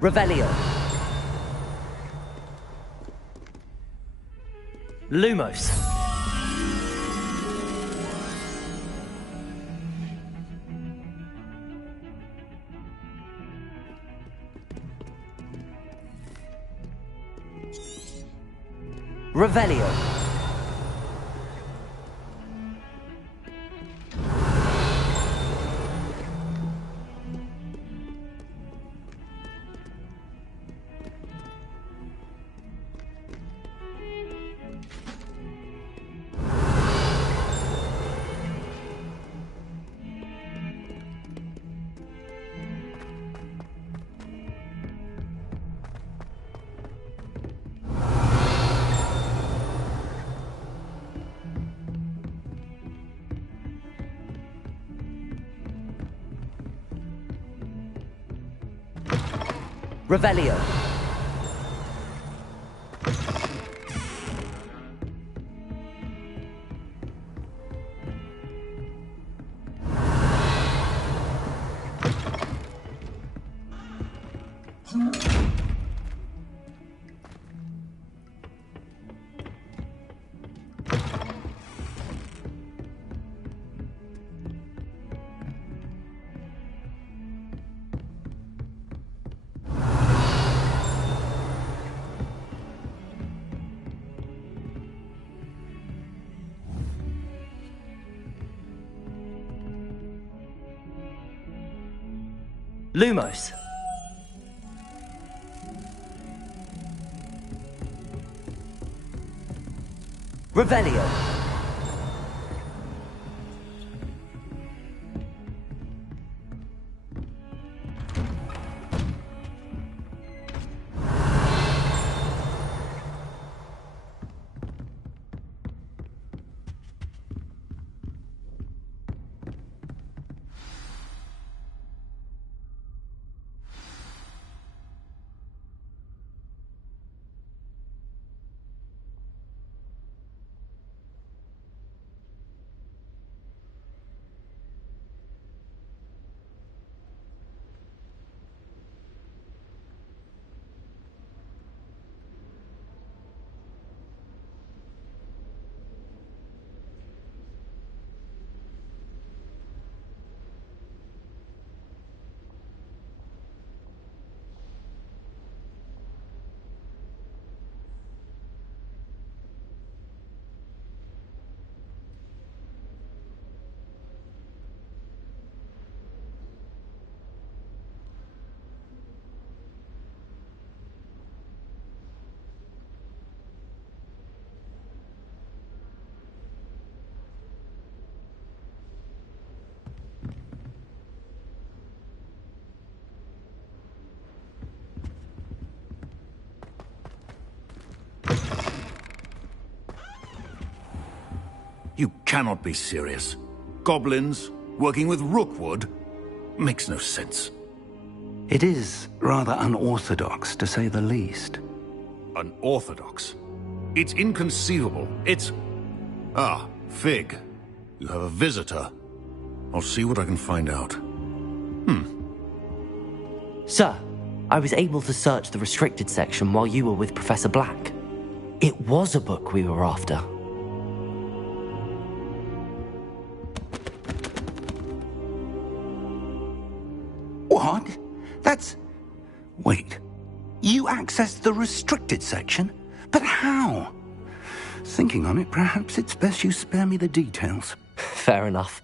Revelio. Lumos. Revelio. Revelio. Lumos. Revelio. You cannot be serious. Goblins, working with Rookwood? Makes no sense. It is rather unorthodox, to say the least. Unorthodox? It's inconceivable. It's... Ah, Fig. You have a visitor. I'll see what I can find out. Sir, I was able to search the restricted section while you were with Professor Black. It was a book we were after. What? That's... Wait. You accessed the restricted section? But how? Thinking on it, perhaps it's best you spare me the details. Fair enough.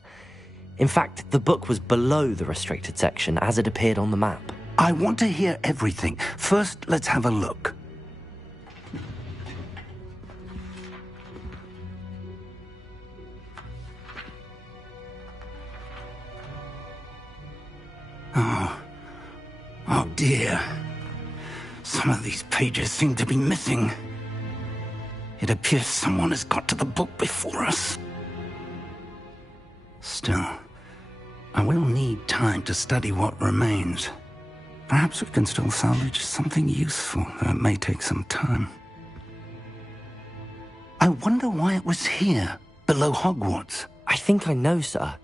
In fact, the book was below the restricted section as it appeared on the map. I want to hear everything. First, let's have a look. Oh dear. Some of these pages seem to be missing. It appears someone has got to the book before us. Still, I will need time to study what remains. Perhaps we can still salvage something useful, though it may take some time. I wonder why it was here, below Hogwarts. I think I know, sir.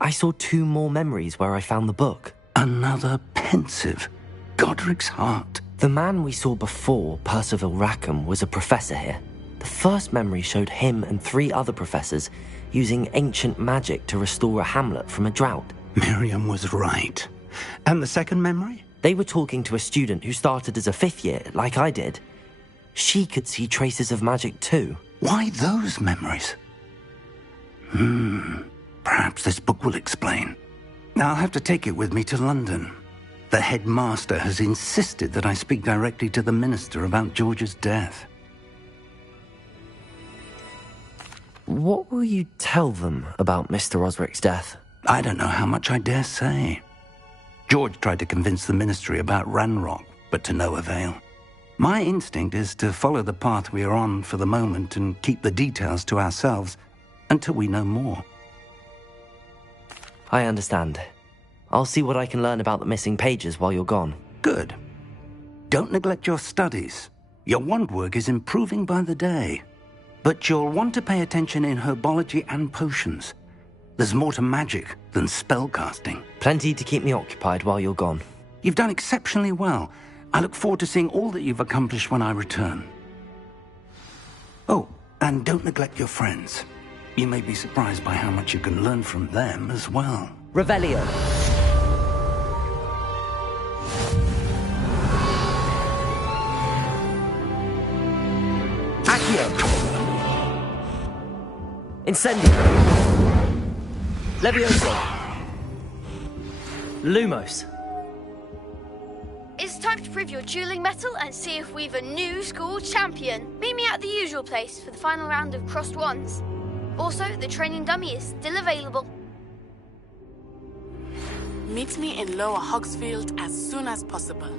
I saw 2 more memories where I found the book. Another pensive. Godric's heart. The man we saw before, Percival Rackham, was a professor here. The first memory showed him and 3 other professors using ancient magic to restore a hamlet from a drought. Miriam was right. And the second memory? They were talking to a student who started as a 5th year, like I did. She could see traces of magic too. Why those memories? Perhaps this book will explain. Now I'll have to take it with me to London. The headmaster has insisted that I speak directly to the minister about George's death. What will you tell them about Mr. Osric's death? I don't know how much I dare say. George tried to convince the ministry about Ranrock, but to no avail. My instinct is to follow the path we are on for the moment and keep the details to ourselves until we know more. I understand. I'll see what I can learn about the missing pages while you're gone. Good. Don't neglect your studies. Your wand work is improving by the day. But you'll want to pay attention in herbology and potions. There's more to magic than spellcasting. Plenty to keep me occupied while you're gone. You've done exceptionally well. I look forward to seeing all that you've accomplished when I return. Oh, and don't neglect your friends. You may be surprised by how much you can learn from them as well. Revelio. Accio. Incendio. Levioso. Lumos. It's time to prove your dueling mettle and see if we've a new school champion. Meet me at the usual place for the final round of crossed wands. Also, the training dummy is still available. Meet me in Lower Hogsfield as soon as possible.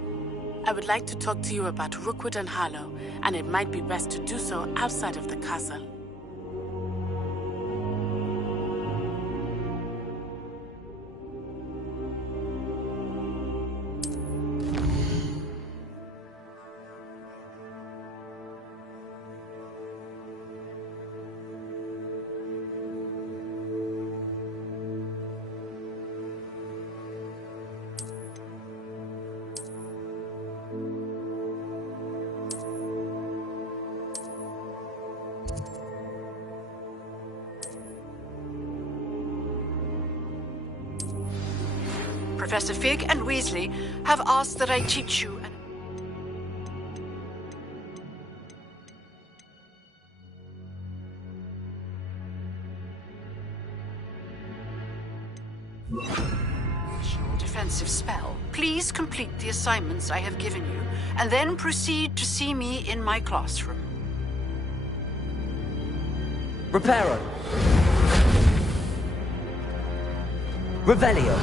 I would like to talk to you about Rookwood and Harlow, and it might be best to do so outside of the castle. Professor Fig and Weasley have asked that I teach you. Defensive spell. Please complete the assignments I have given you, and then proceed to see me in my classroom. Reparo. Revelio.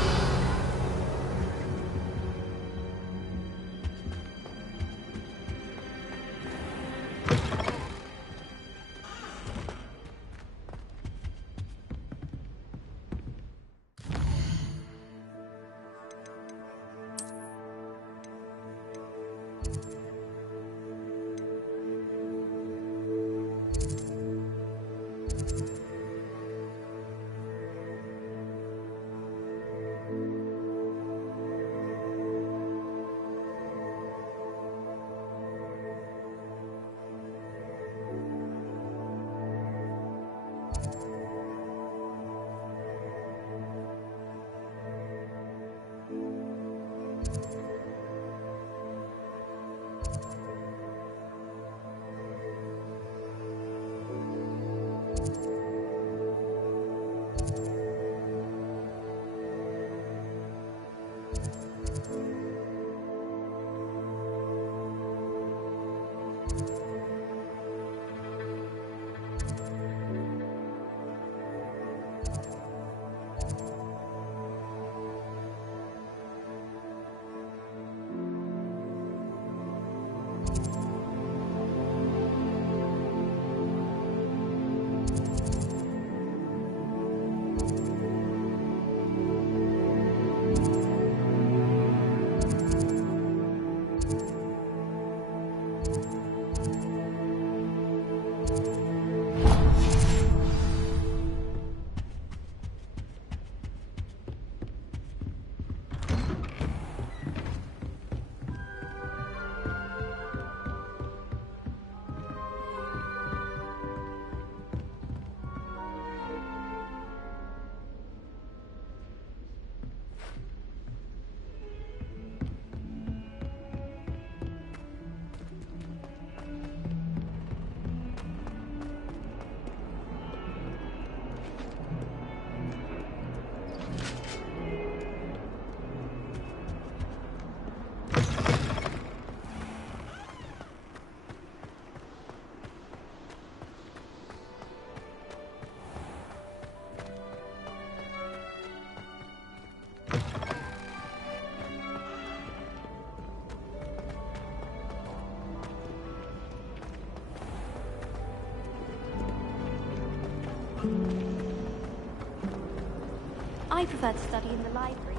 I prefer to study in the library.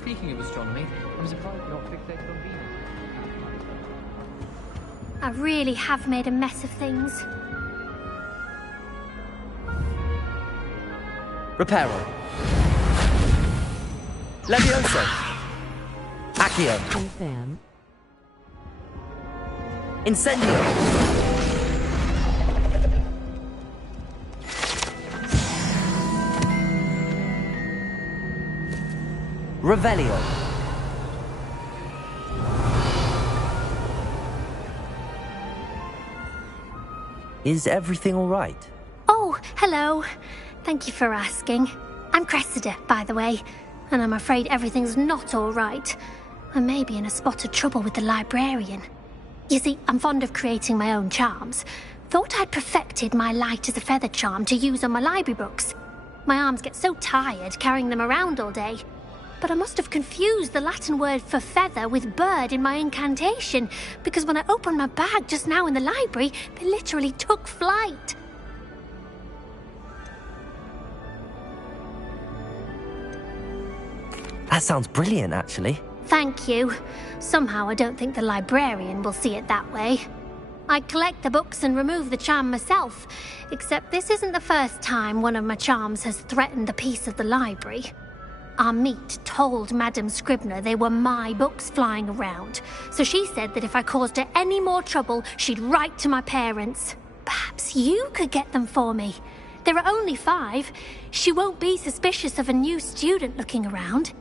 Speaking of astronomy, I'm surprised you're not fixated on Venus. I really have made a mess of things. Reparo. Levioso. Accio. Confirm. Incendio. Revelio. Is everything all right? Oh, hello. Thank you for asking. I'm Cressida, by the way, and I'm afraid everything's not all right. I may be in a spot of trouble with the librarian. You see, I'm fond of creating my own charms. Thought I'd perfected my light as a feather charm to use on my library books. My arms get so tired carrying them around all day. But I must have confused the Latin word for feather with bird in my incantation, because when I opened my bag just now in the library, they literally took flight. That sounds brilliant, actually. Thank you. Somehow I don't think the librarian will see it that way. I collect the books and remove the charm myself, except this isn't the first time one of my charms has threatened the peace of the library. Amit told Madame Scribner they were my books flying around, so she said that if I caused her any more trouble, she'd write to my parents. Perhaps you could get them for me. There are only 5. She won't be suspicious of a new student looking around.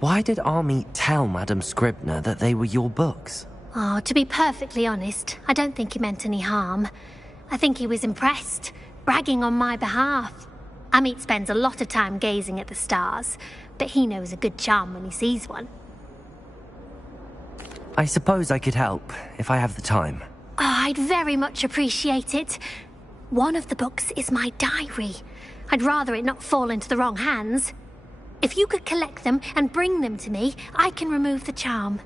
Why did Amit tell Madame Scribner that they were your books? Oh, to be perfectly honest, I don't think he meant any harm. I think he was impressed, bragging on my behalf. Amit spends a lot of time gazing at the stars, but he knows a good charm when he sees one. I suppose I could help, if I have the time. Oh, I'd very much appreciate it. One of the books is my diary. I'd rather it not fall into the wrong hands. If you could collect them and bring them to me, I can remove the charm.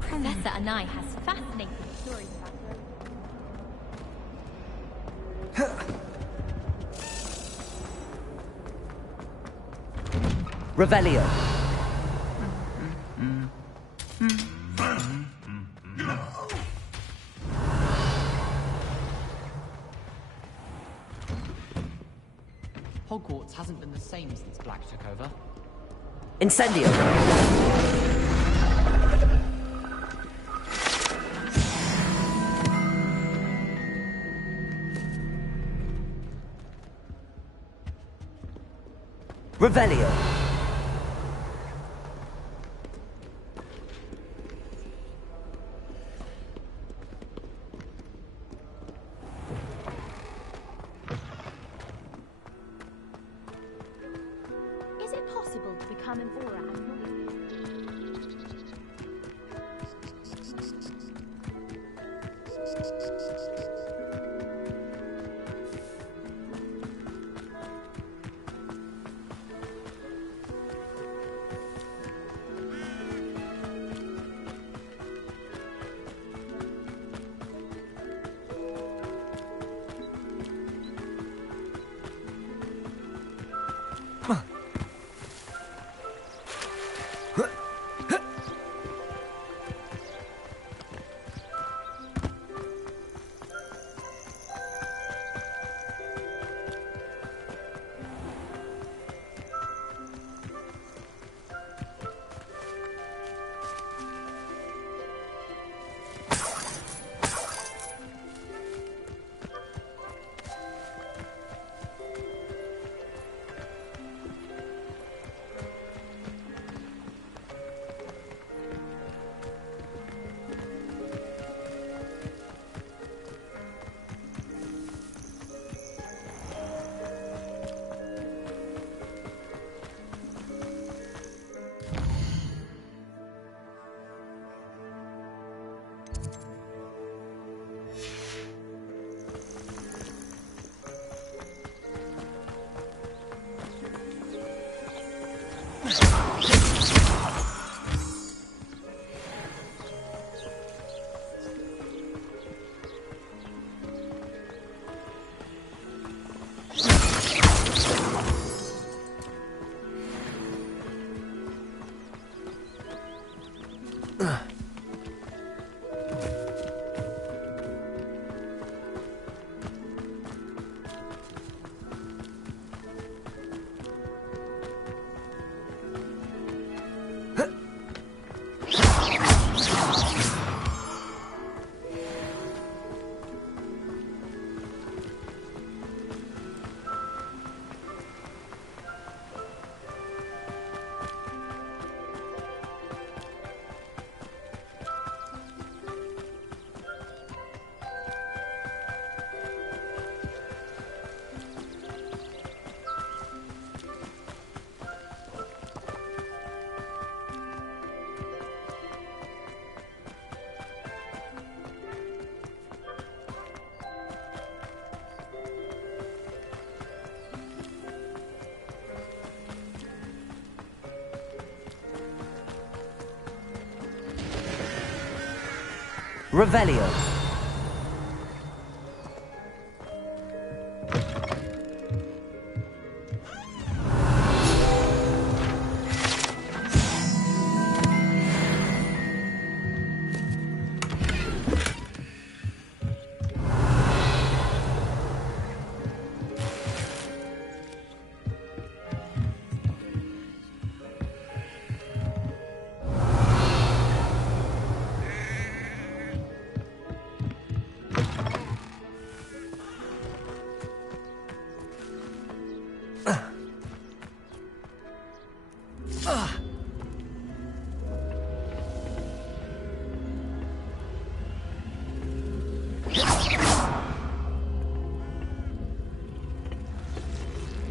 Professor Anai has fascinating stories about Revelio. Hogwarts hasn't been the same since Black took over. Incendio. Revelio. Is it possible to become an aura and not... Revelio.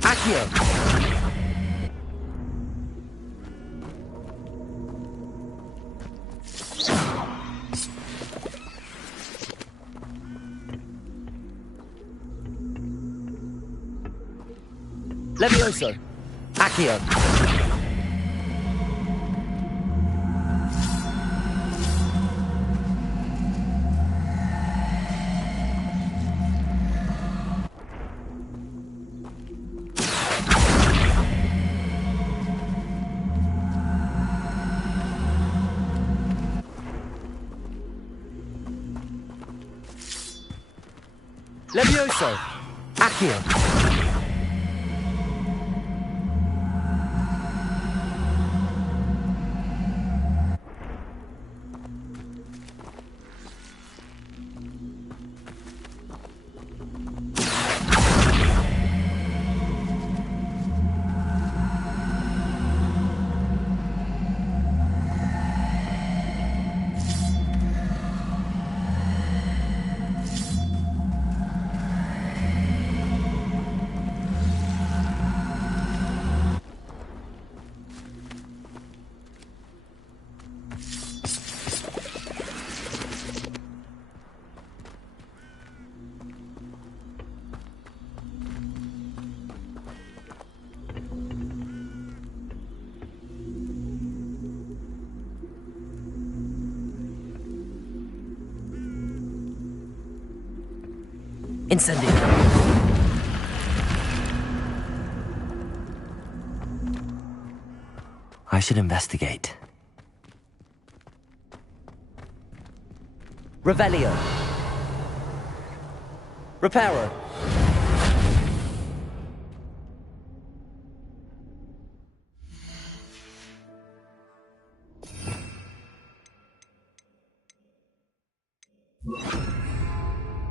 Accio. Levioso. Accio. Levioso. Accio. Incendio. I should investigate. Revelio. Reparo.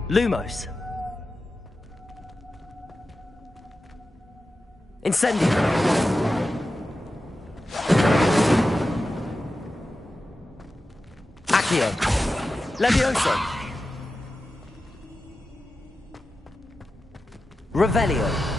Lumos. Incendio. Accio. Levioso. Revelio.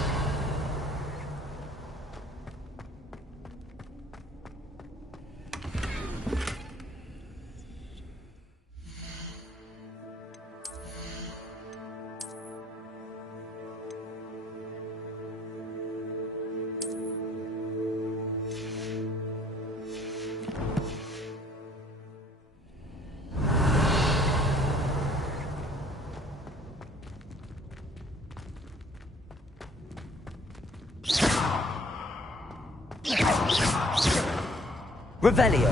Revelio.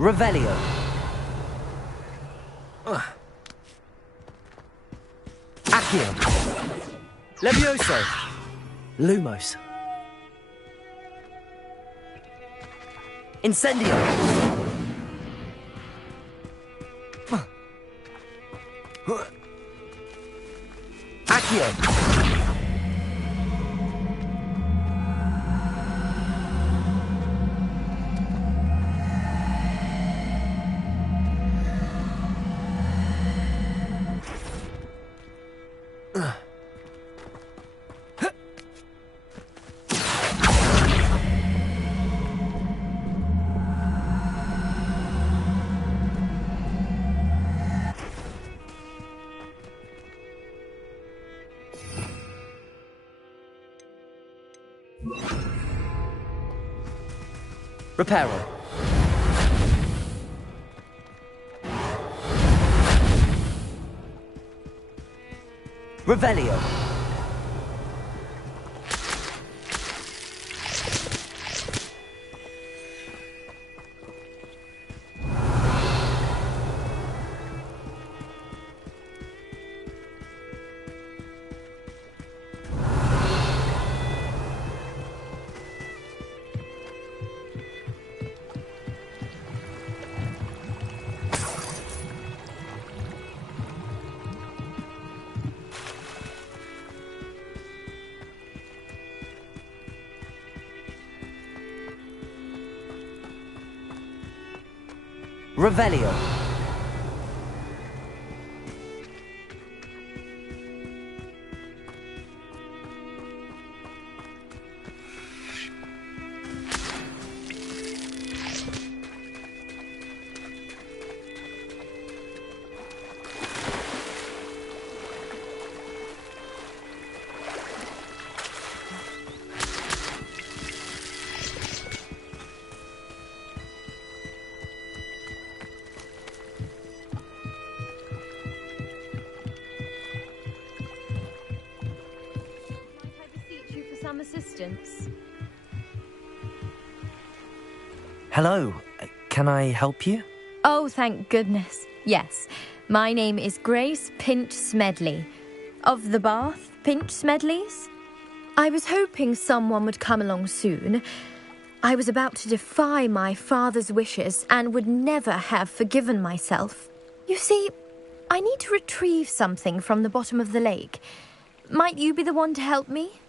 Revelio. Accio. Levioso. Lumos. Incendio. Accio. Reparo. Revelio. Revelio. Some assistance. Hello. Can I help you? Oh, thank goodness. Yes. My name is Grace Pinch Smedley. Of the Bath Pinch Smedleys? I was hoping someone would come along soon. I was about to defy my father's wishes and would never have forgiven myself. You see, I need to retrieve something from the bottom of the lake. Might you be the one to help me?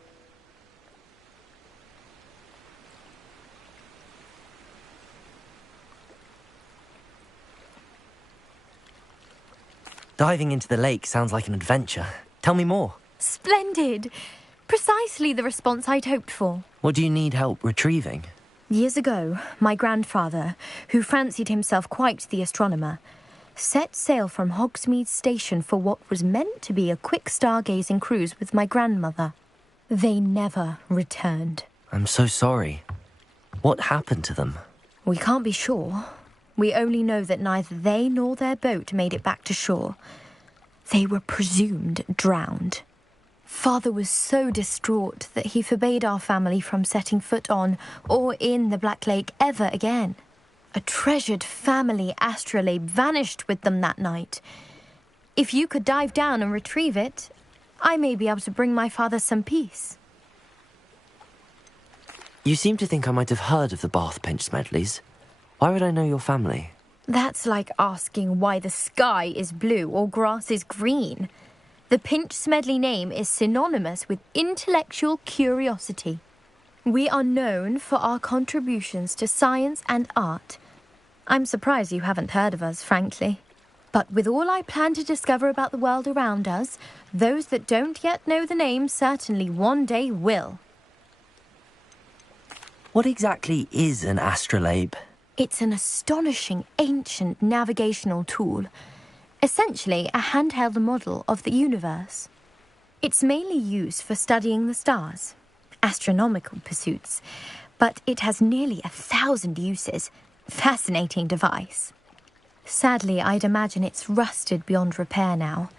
Diving into the lake sounds like an adventure. Tell me more. Splendid! Precisely the response I'd hoped for. What do you need help retrieving? Years ago, my grandfather, who fancied himself quite the astronomer, set sail from Hogsmeade Station for what was meant to be a quick stargazing cruise with my grandmother. They never returned. I'm so sorry. What happened to them? We can't be sure. We only know that neither they nor their boat made it back to shore. They were presumed drowned. Father was so distraught that he forbade our family from setting foot on or in the Black Lake ever again. A treasured family astrolabe vanished with them that night. If you could dive down and retrieve it, I may be able to bring my father some peace. You seem to think I might have heard of the Bath Pinch Smedleys. Why would I know your family? That's like asking why the sky is blue or grass is green. The Pinch Smedley name is synonymous with intellectual curiosity. We are known for our contributions to science and art. I'm surprised you haven't heard of us, frankly. But with all I plan to discover about the world around us, those that don't yet know the name certainly one day will. What exactly is an astrolabe? It's an astonishing ancient navigational tool, essentially a handheld model of the universe. It's mainly used for studying the stars, astronomical pursuits, but it has nearly 1,000 uses. Fascinating device. Sadly, I'd imagine it's rusted beyond repair now.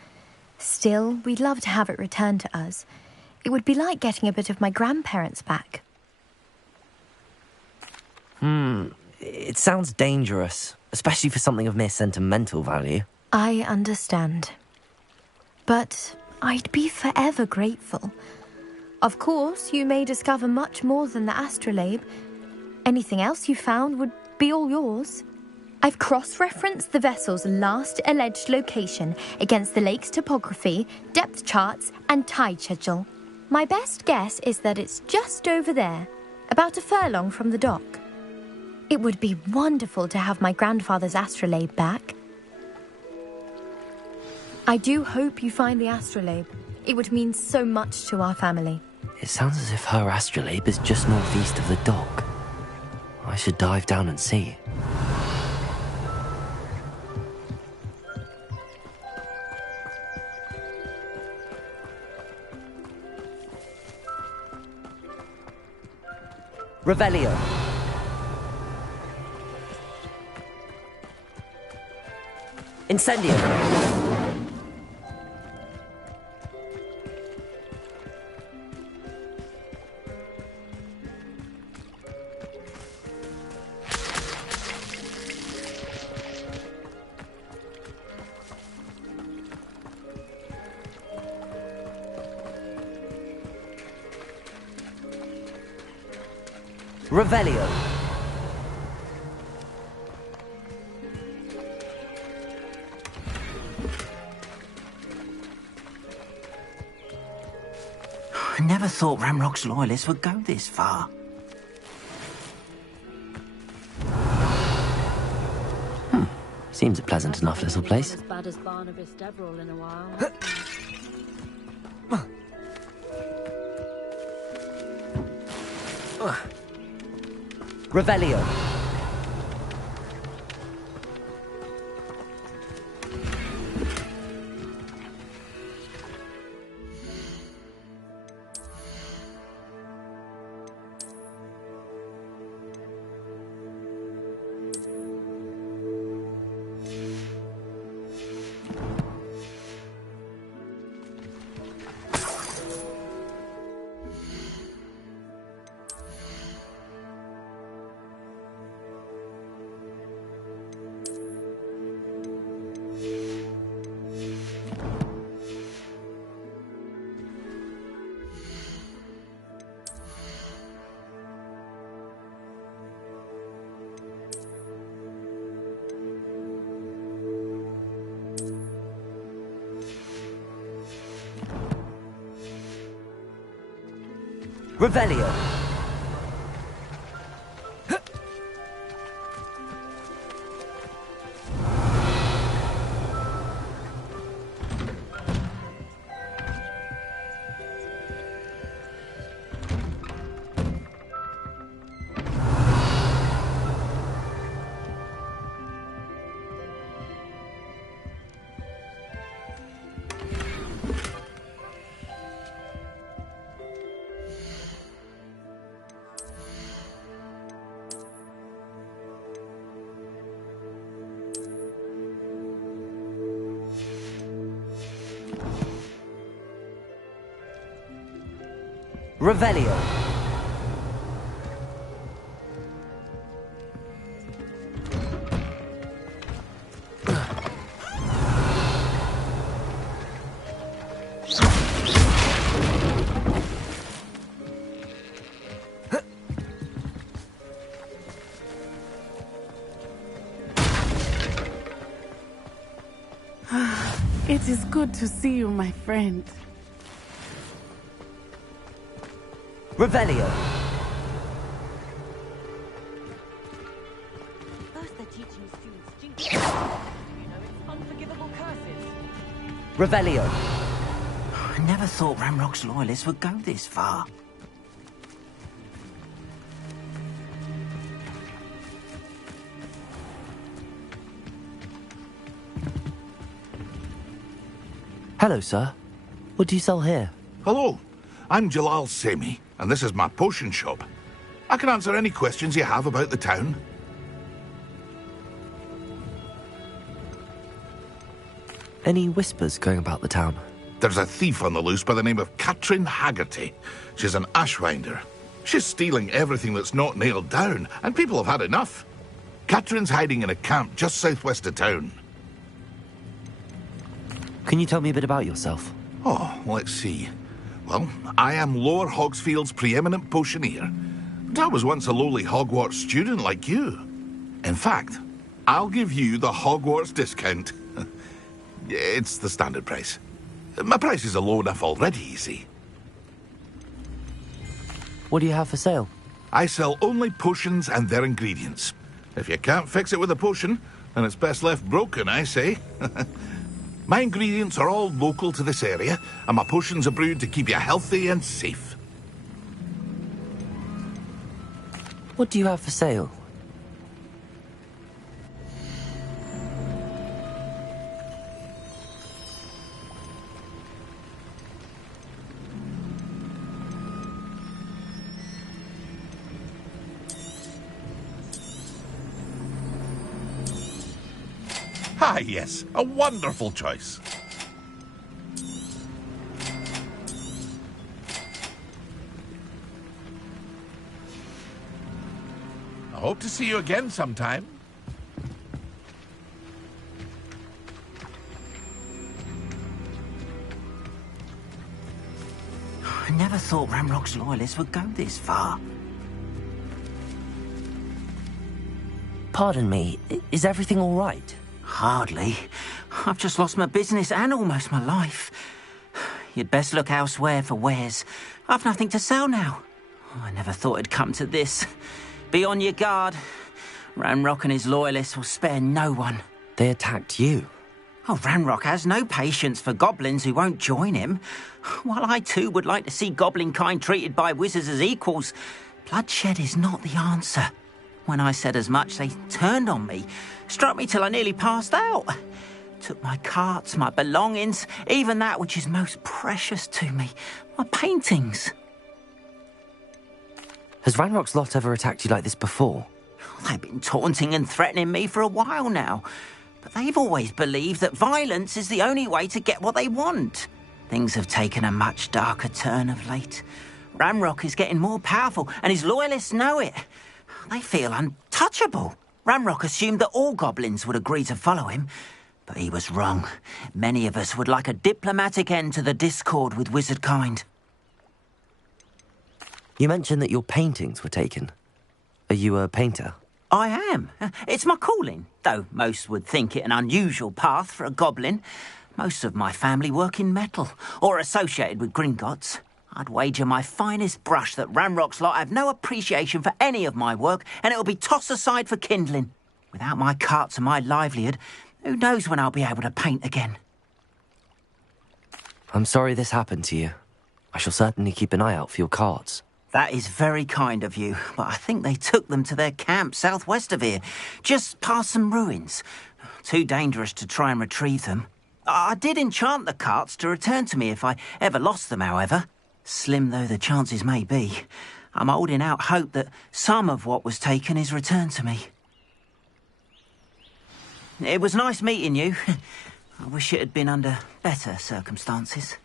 Still, we'd love to have it returned to us. It would be like getting a bit of my grandparents back. It sounds dangerous, especially for something of mere sentimental value. I understand. But I'd be forever grateful. Of course, you may discover much more than the astrolabe. Anything else you found would be all yours. I've cross-referenced the vessel's last alleged location against the lake's topography, depth charts, and tide schedule. My best guess is that it's just over there, about a furlong from the dock. It would be wonderful to have my grandfather's astrolabe back. I do hope you find the astrolabe. It would mean so much to our family. It sounds as if her astrolabe is just northeast of the dock. I should dive down and see. Revelio. Incendio. Revelio. I never thought Ramrock's loyalists would go this far. Seems a pleasant enough little place. As bad as Barnabas Deverell in a while. Revelio. Revelio. Revelio. It is good to see you, my friend. Revelio. First they're teaching students jinx. You know, it's unforgivable curses. Revelio. I never thought Ramrock's loyalists would go this far. Hello, sir. What do you sell here? Hello, I'm Jalal Semi, and this is my potion shop. I can answer any questions you have about the town. Any whispers going about the town? There's a thief on the loose by the name of Katrin Haggerty. She's an ashwinder. She's stealing everything that's not nailed down, and people have had enough. Katrin's hiding in a camp just southwest of town. Can you tell me a bit about yourself? Oh, let's see. Well, I am Lower Hogsfield's preeminent potioneer. But I was once a lowly Hogwarts student like you. In fact, I'll give you the Hogwarts discount. It's the standard price. My prices are low enough already, you see. What do you have for sale? I sell only potions and their ingredients. If you can't fix it with a potion, then it's best left broken, I say. My ingredients are all local to this area, and my potions are brewed to keep you healthy and safe. What do you have for sale? Ah, yes, a wonderful choice. I hope to see you again sometime. I never thought Ranrock's loyalists would go this far. Pardon me, is everything all right? Hardly. I've just lost my business and almost my life. You'd best look elsewhere for wares. I've nothing to sell now. I never thought it'd come to this. Be on your guard. Ranrock and his loyalists will spare no one. They attacked you? Oh, Ranrock has no patience for goblins who won't join him. While I too would like to see goblin kind treated by wizards as equals, bloodshed is not the answer. When I said as much, they turned on me, struck me till I nearly passed out. Took my carts, my belongings, even that which is most precious to me, my paintings. Has Ranrock's lot ever attacked you like this before? They've been taunting and threatening me for a while now, but they've always believed that violence is the only way to get what they want. Things have taken a much darker turn of late. Ranrock is getting more powerful, and his loyalists know it. They feel untouchable. Ranrock assumed that all goblins would agree to follow him, but he was wrong. Many of us would like a diplomatic end to the discord with wizard kind. You mentioned that your paintings were taken. Are you a painter? I am. It's my calling, though most would think it an unusual path for a goblin. Most of my family work in metal, or associated with Gringotts. I'd wager my finest brush that Ranrock's lot have no appreciation for any of my work, and it'll be tossed aside for kindling. Without my carts and my livelihood, who knows when I'll be able to paint again. I'm sorry this happened to you. I shall certainly keep an eye out for your carts. That is very kind of you, but I think they took them to their camp southwest of here, just past some ruins. Too dangerous to try and retrieve them. I did enchant the carts to return to me if I ever lost them, however. Slim though the chances may be, I'm holding out hope that some of what was taken is returned to me. It was nice meeting you. I wish it had been under better circumstances.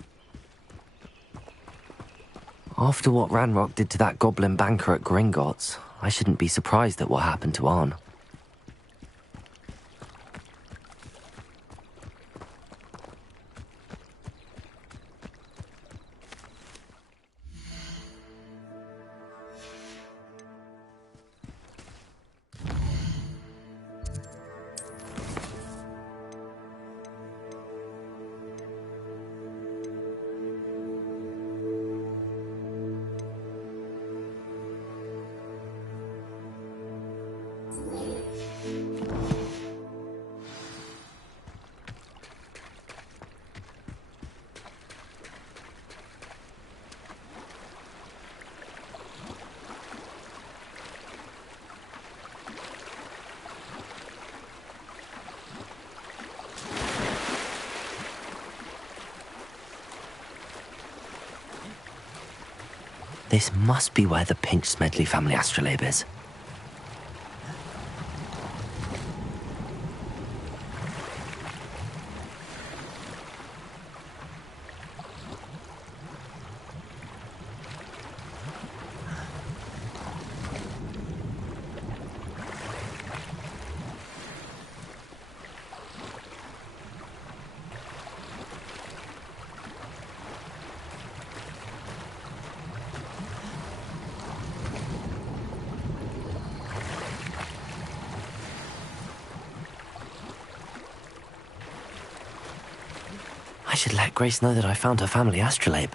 After what Ranrock did to that goblin banker at Gringotts, I shouldn't be surprised at what happened to Arn. This must be where the Pinch Smedley family astrolabe is. I should let Grace know that I found her family astrolabe.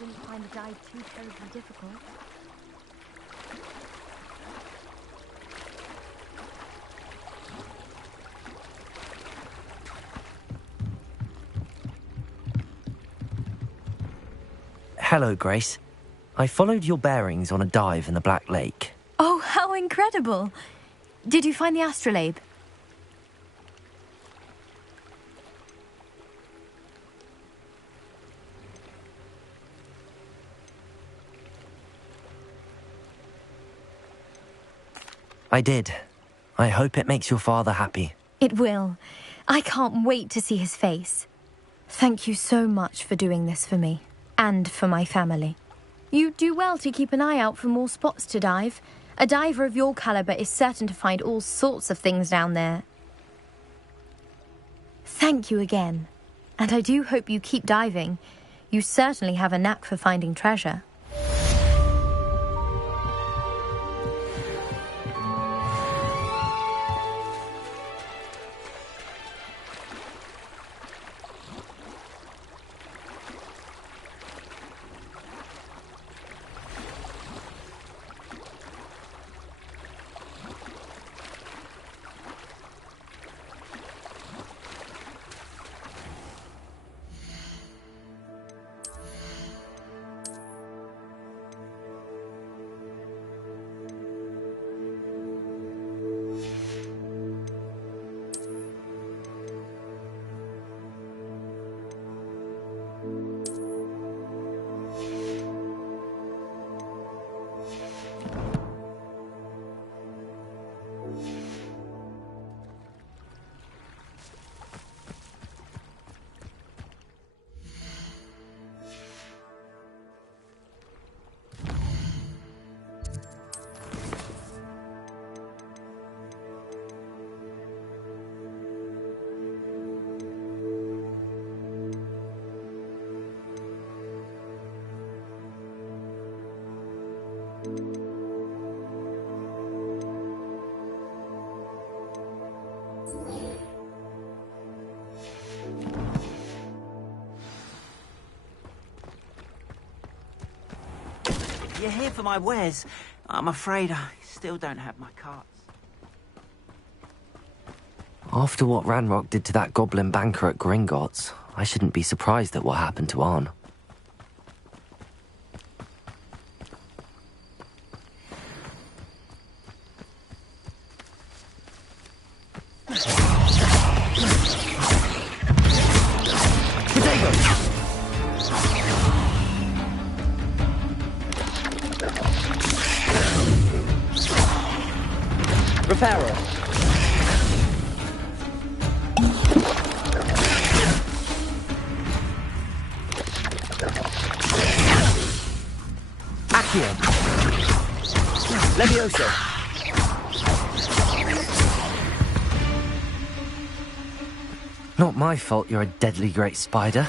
you didn't find the dive too terribly difficult. Hello, Grace. I followed your bearings on a dive in the Black Lake. Oh, how incredible! Did you find the astrolabe? I did. I hope it makes your father happy. It will. I can't wait to see his face. Thank you so much for doing this for me, and for my family. You do well to keep an eye out for more spots to dive. A diver of your caliber is certain to find all sorts of things down there. Thank you again. And I do hope you keep diving. You certainly have a knack for finding treasure. You're here for my wares. I'm afraid I still don't have my carts. After what Ranrock did to that goblin banker at Gringotts, I shouldn't be surprised at what happened to Arn. Not my fault you're a deadly great spider.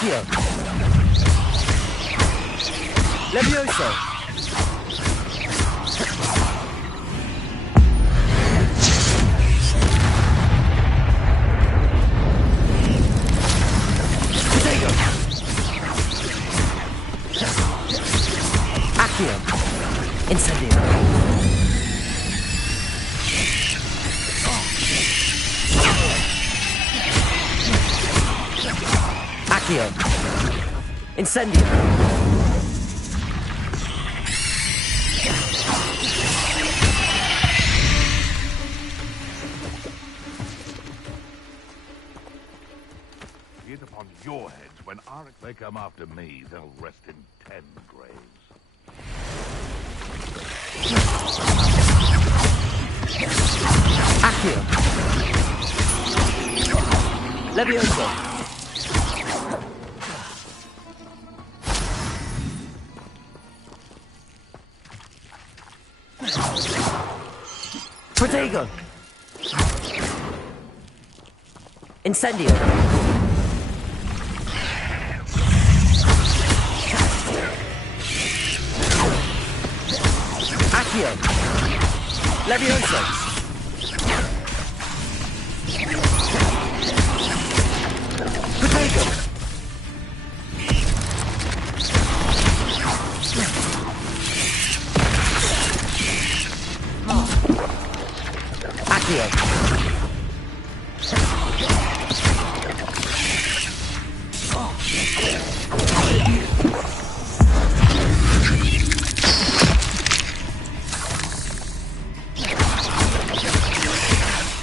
Accio. Levioso. Protego. Accio. Incendio. Accio. Incendio. Be it upon your heads when they come after me, they'll rest in 10 graves. Accio. Levioso. Protego. Incendio. Accio. Levioso. Protego. Accio.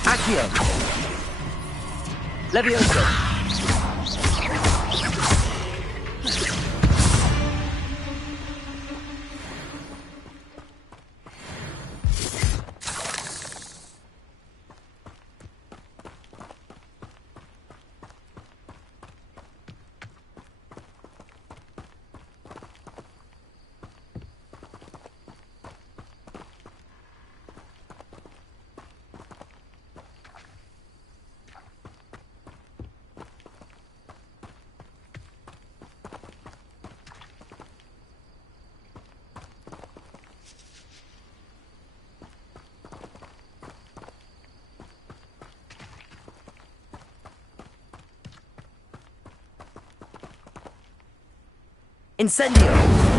Accio. Levioso. Incendio.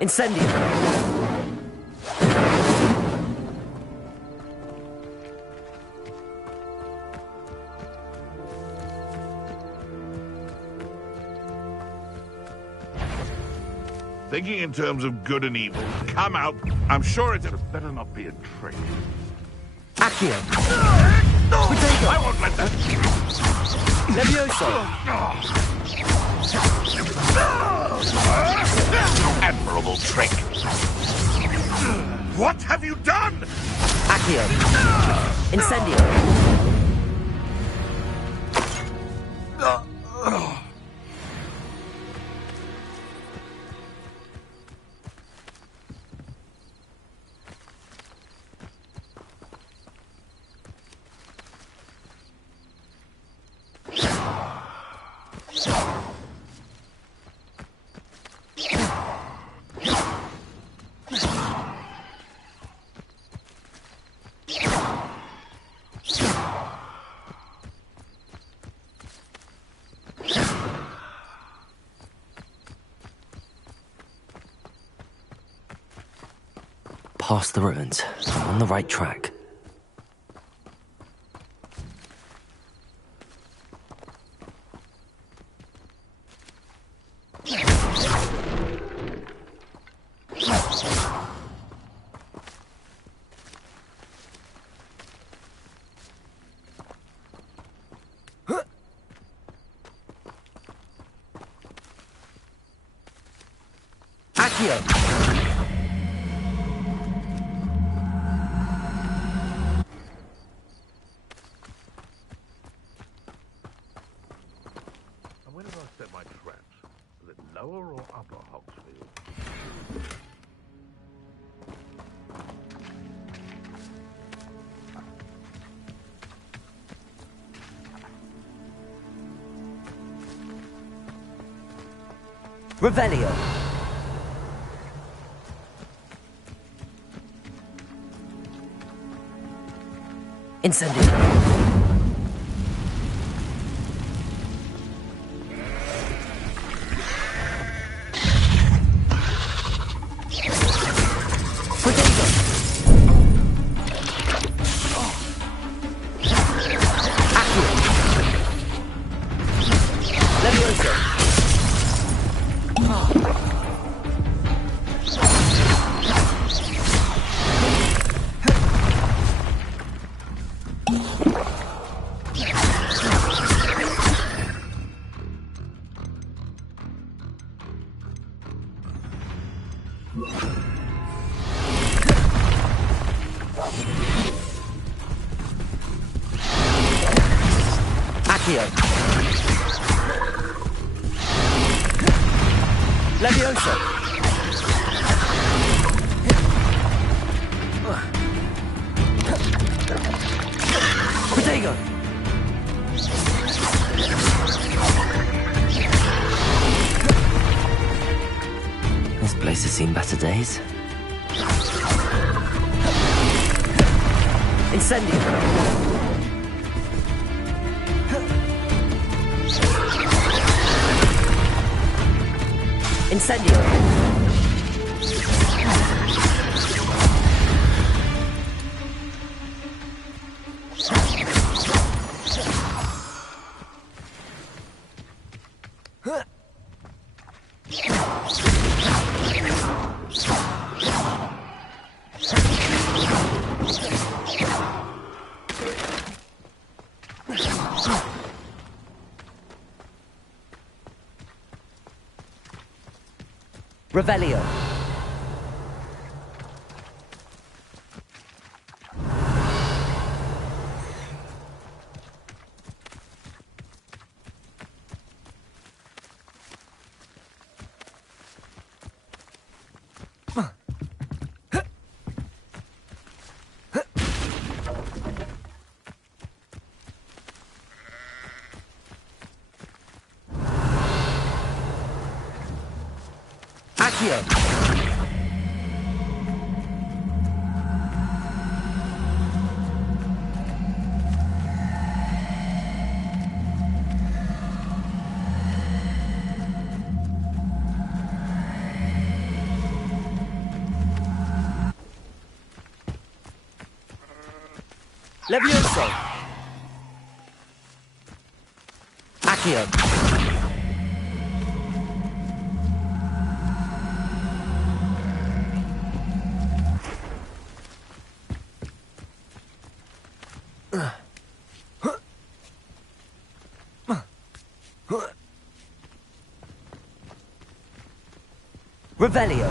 Incendio. Thinking in terms of good and evil, come out. I'm sure it better not be a trick. Accio. I won't let that. Levioso! Admirable trick. What have you done? Accio! Incendio! Past the ruins. I'm on the right track. Accio! Set my traps. Is it lower or upper Hogsfield? Revelio! Incendio! Accio! Levioso! Protego! This place has seen better days. Incendio! Incendio! Revelio. Accio! Levioso! Accio! Revelio.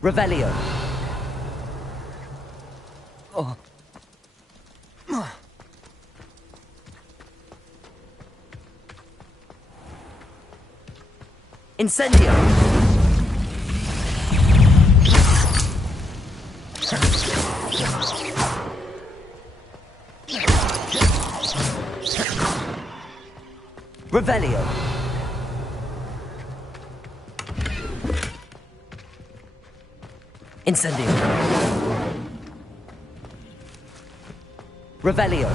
Revelio. Incendio. Revelio. Incendio. Revelio.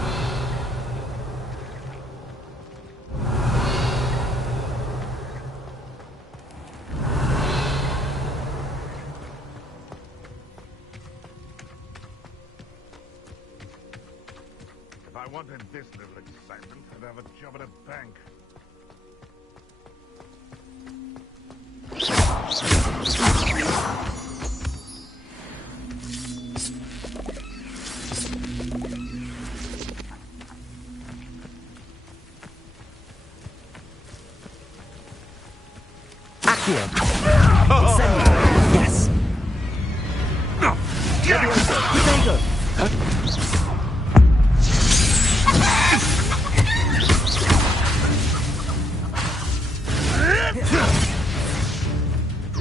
If I wanted this little excitement, I'd have a job at a bank. Accio. Incendio. Yes. Levioso. Potato.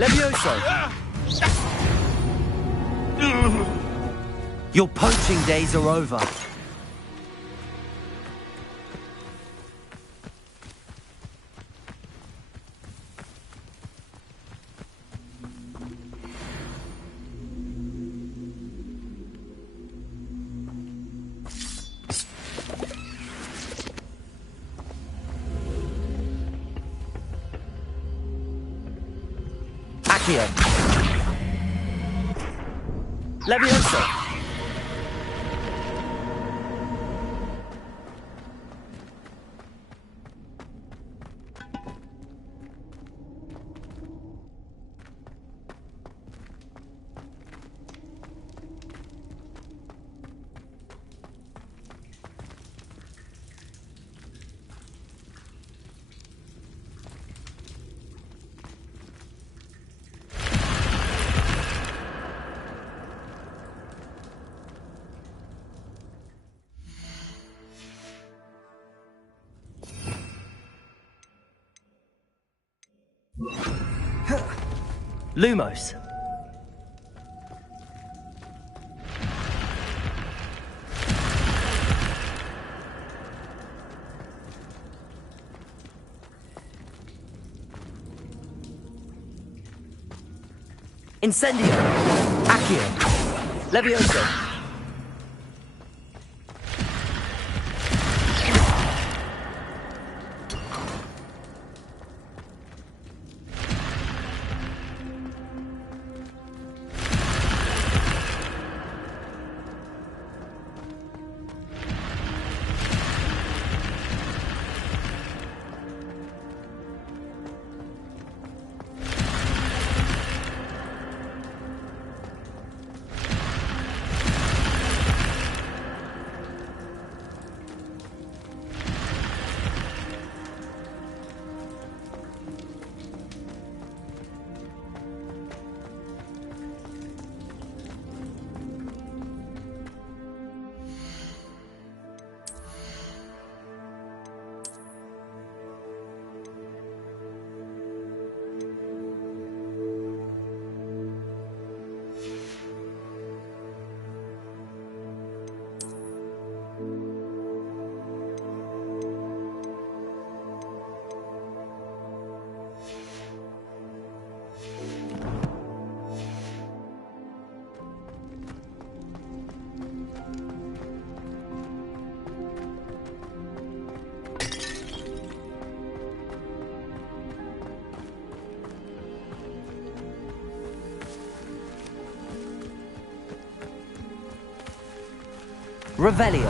Levioso. Your poaching days are over. Accio. Levioso. Lumos. Incendio. Accio. Levioso. Revelio.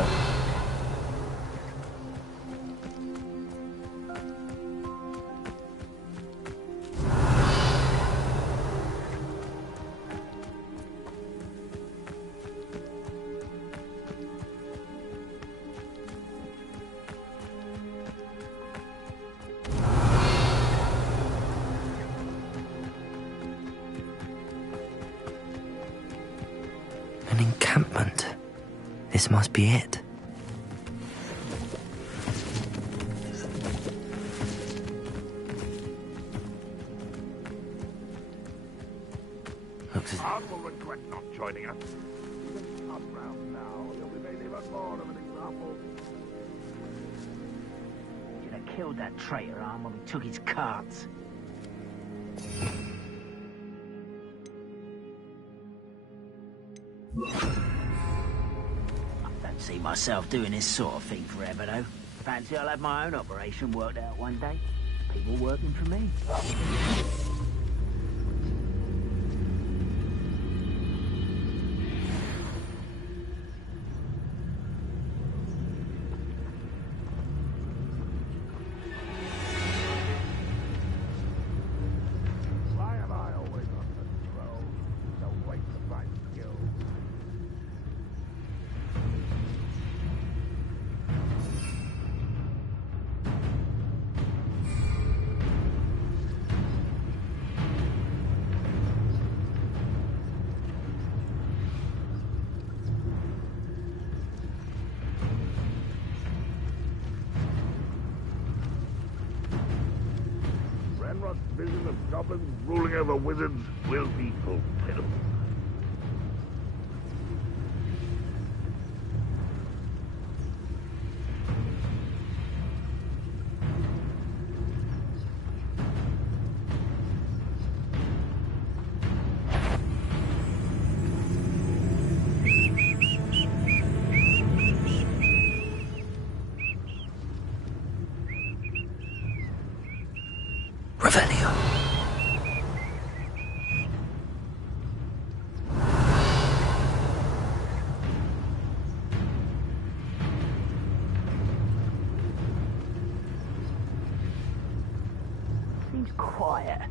An encampment. This must be it. Looks as... I will regret not joining us. Even not round now, you'll be made even more of an example. Should have killed that traitor arm when we took his carts. I don't see myself doing this sort of thing forever, though. Fancy I'll have my own operation worked out one day. People working for me. Why am I always on control? Don't wait to find skills. Renrod's vision of goblins ruling over wizards will be fulfilled. Revelio. Seems quiet.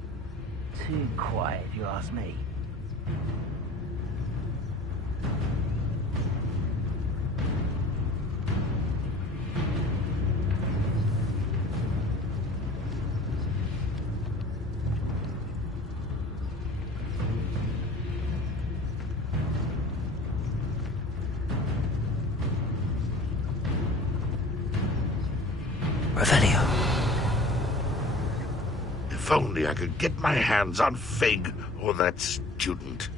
Too quiet, if you ask me. Revelio. If only I could get my hands on Fig or that student.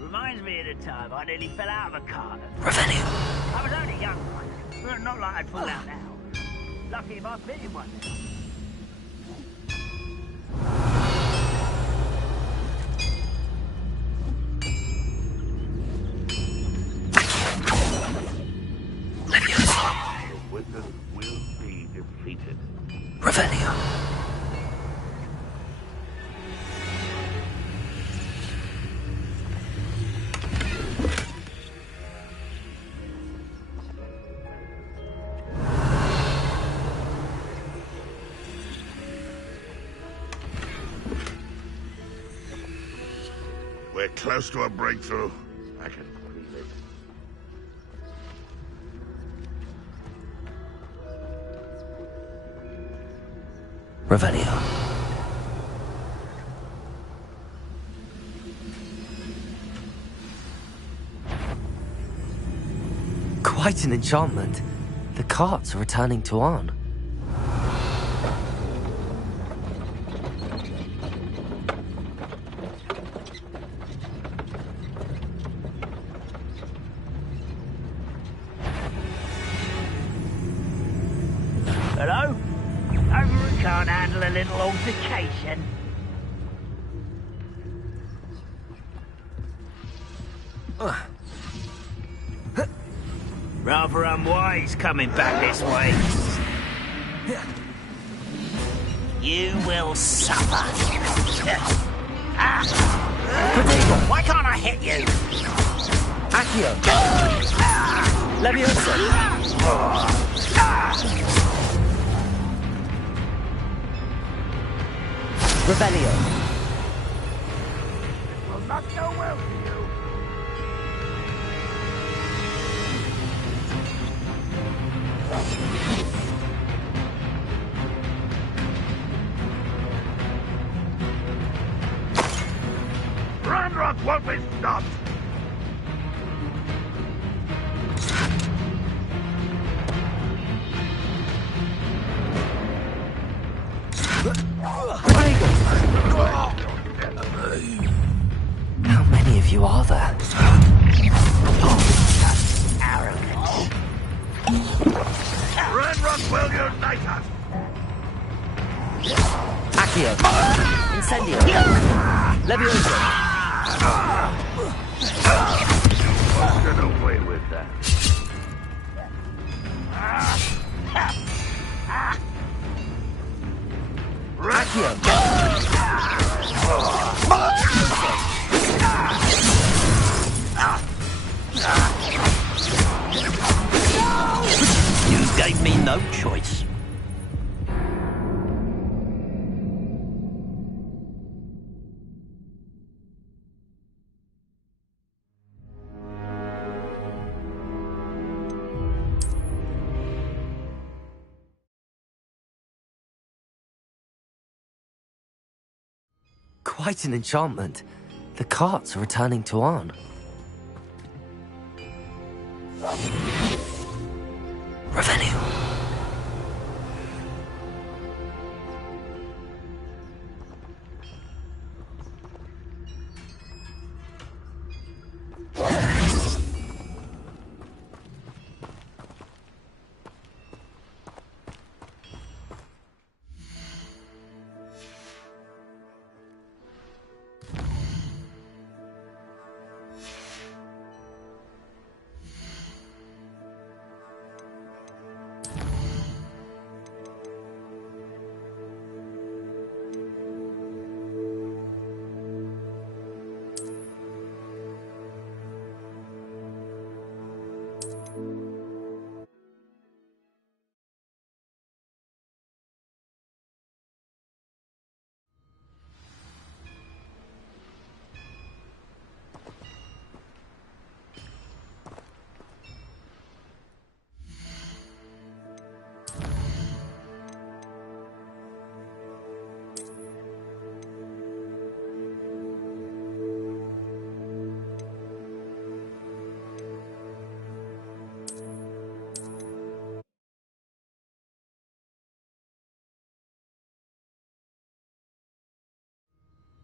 Reminds me of the time I nearly fell out of a cart. Revelio. I was only a young one, but not like I'd fall out now. Lucky if I fit in one. The wizard will be defeated. Revelio. We're close to a breakthrough. I can feel it. Revelio. Quite an enchantment. The carts are returning to Arn. Hello? Over and can't handle a little altercation. Rather unwise coming back this way. You will suffer. Why can't I hit you? Accio! Leviosa! Revelio! Will not go well for you. Ranrock won't be stopped! How many of you are there? Ranrock will unite us! Accio! Incendio! Leviosa! Get away with that. Accio! You gave me no choice. Quite an enchantment. The carts are returning to Arn. Revenue.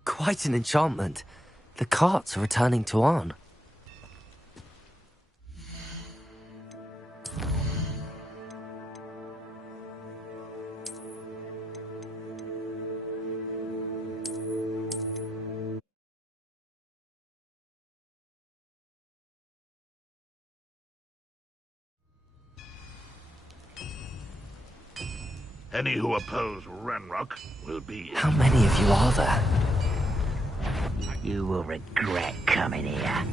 Quite an enchantment. The carts are returning to Arn. Any who oppose Ranrock will be... How many of you are there? You will regret coming here.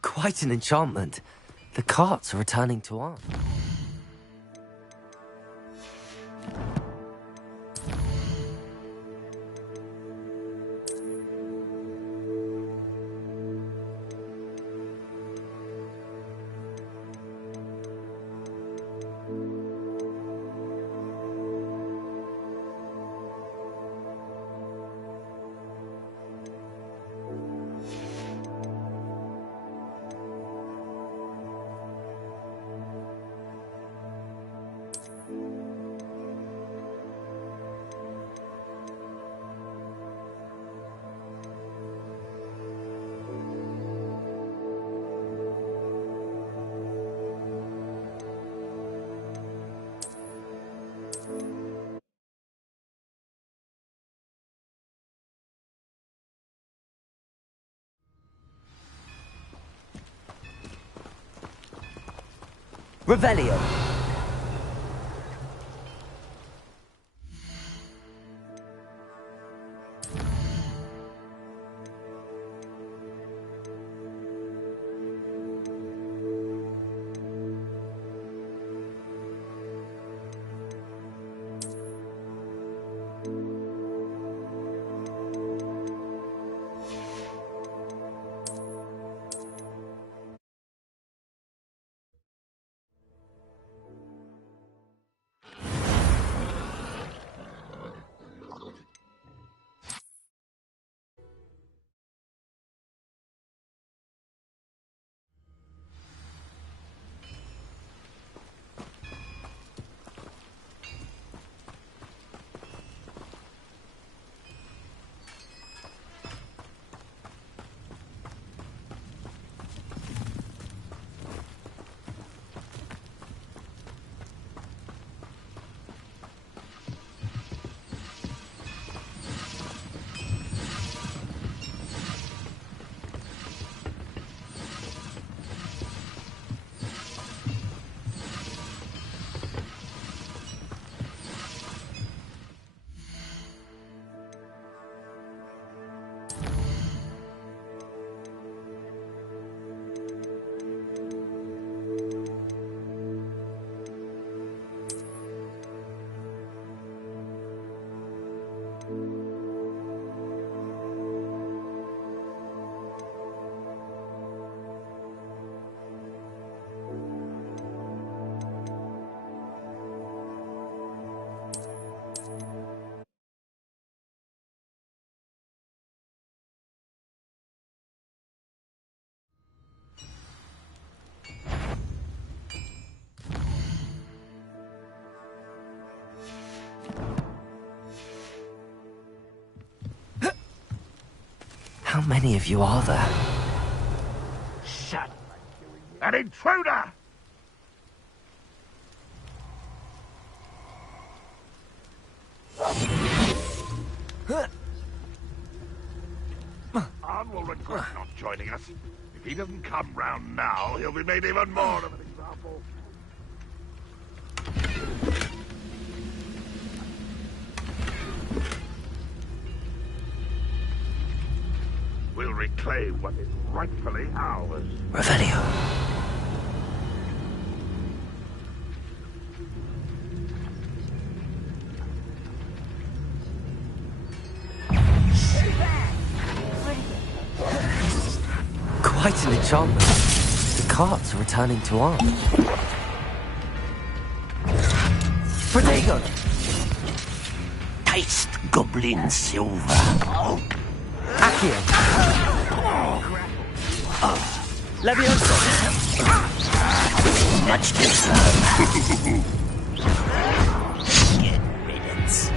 Quite an enchantment. The carts are returning to Arn. Revelio. How many of you are there? Shut! An intruder! Arn will regret not joining us. If he doesn't come round now, he'll be made even more of an example. We'll reclaim what is rightfully ours. Revelio. Quite an enchantment. The carts are returning to arm. Prodigo! Taste goblin silver. Accio! Levioso! Much deserved. Get riddance.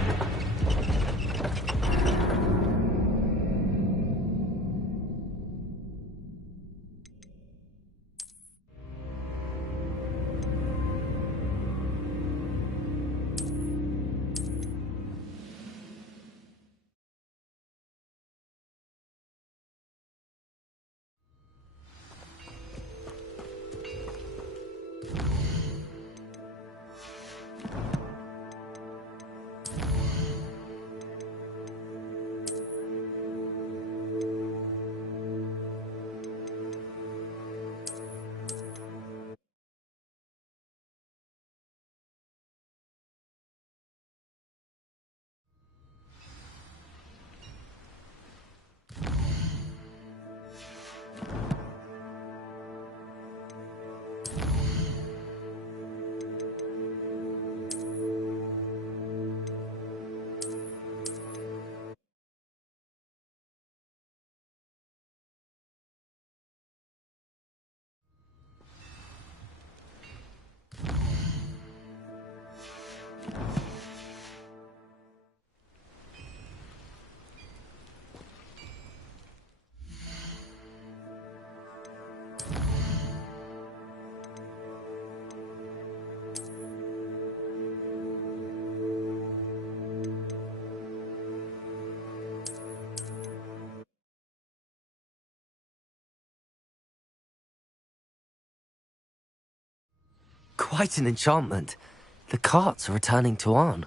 quite an enchantment. The carts are returning to Arn.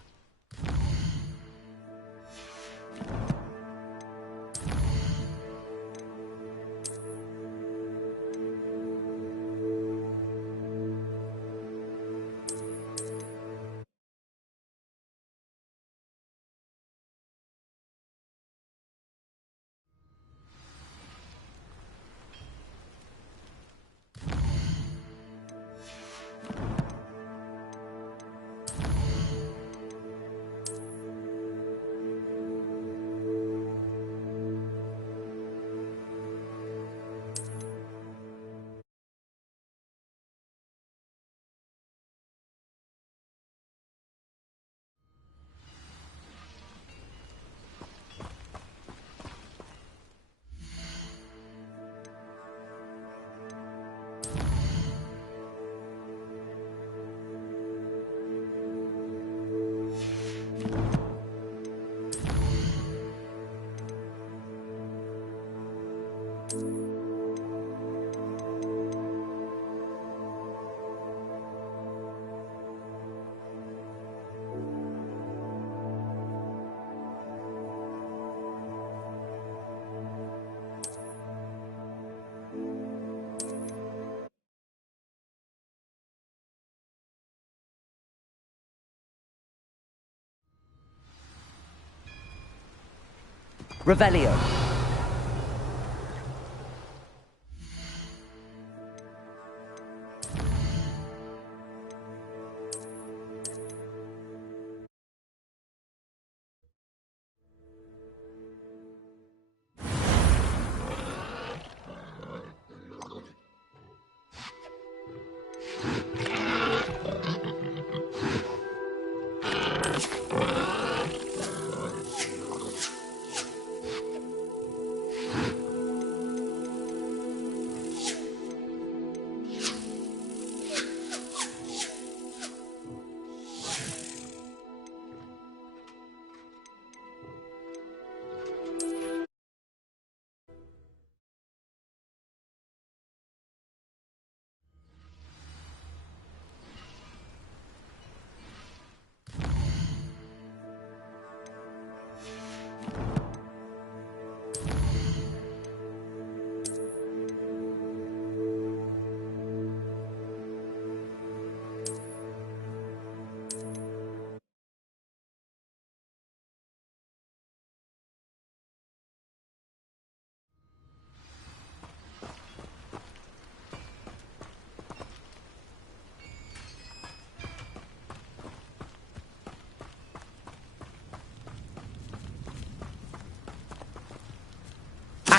Revelio.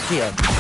Accio.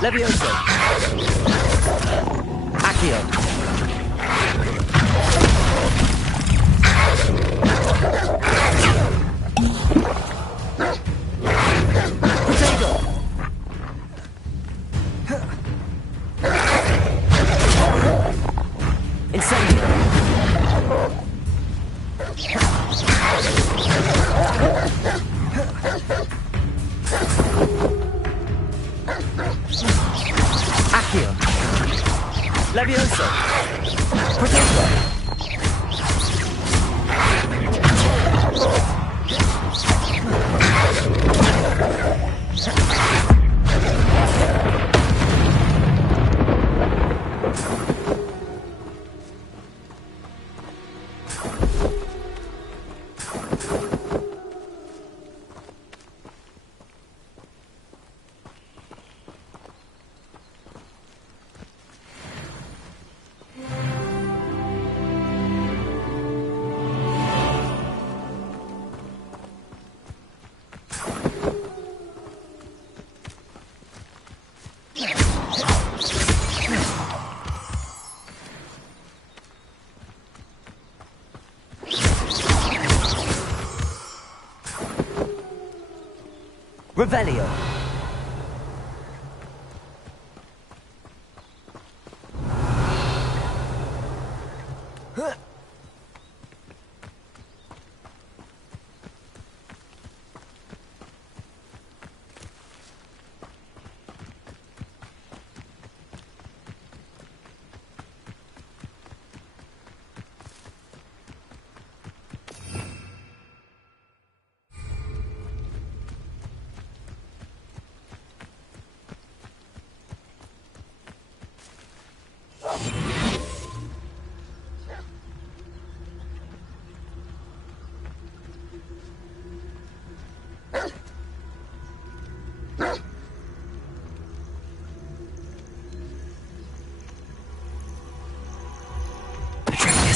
Levioso. Accio. Potato. Levioso! Protego! Revelio.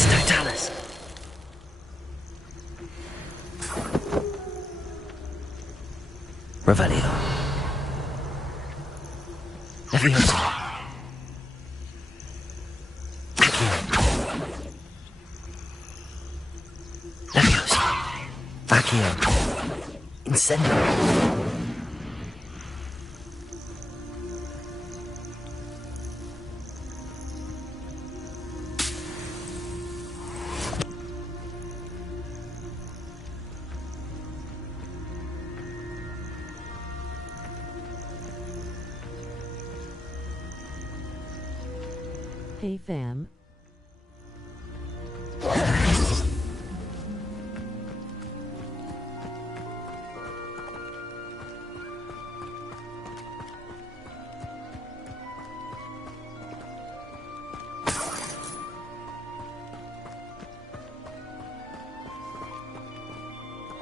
Totalis. Revelio. Levioso. Accio. Levioso. Accio. Incendio. Hey, fam.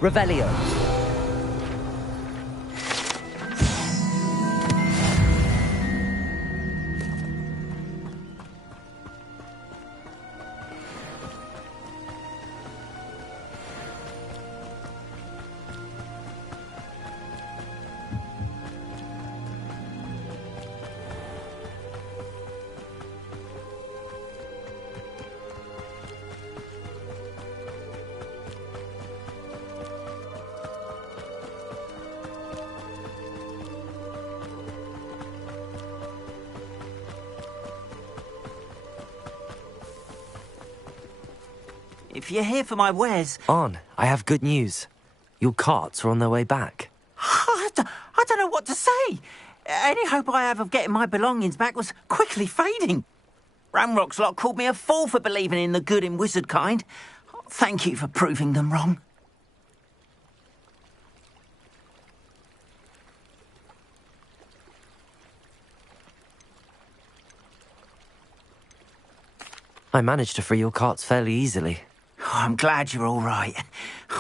Revelio. If you're here for my wares... On, I have good news. Your carts are on their way back. I don't know what to say. Any hope I have of getting my belongings back was quickly fading. Ramrock's lot called me a fool for believing in the good in wizard kind. Thank you for proving them wrong. I managed to free your carts fairly easily. Oh, I'm glad you're all right.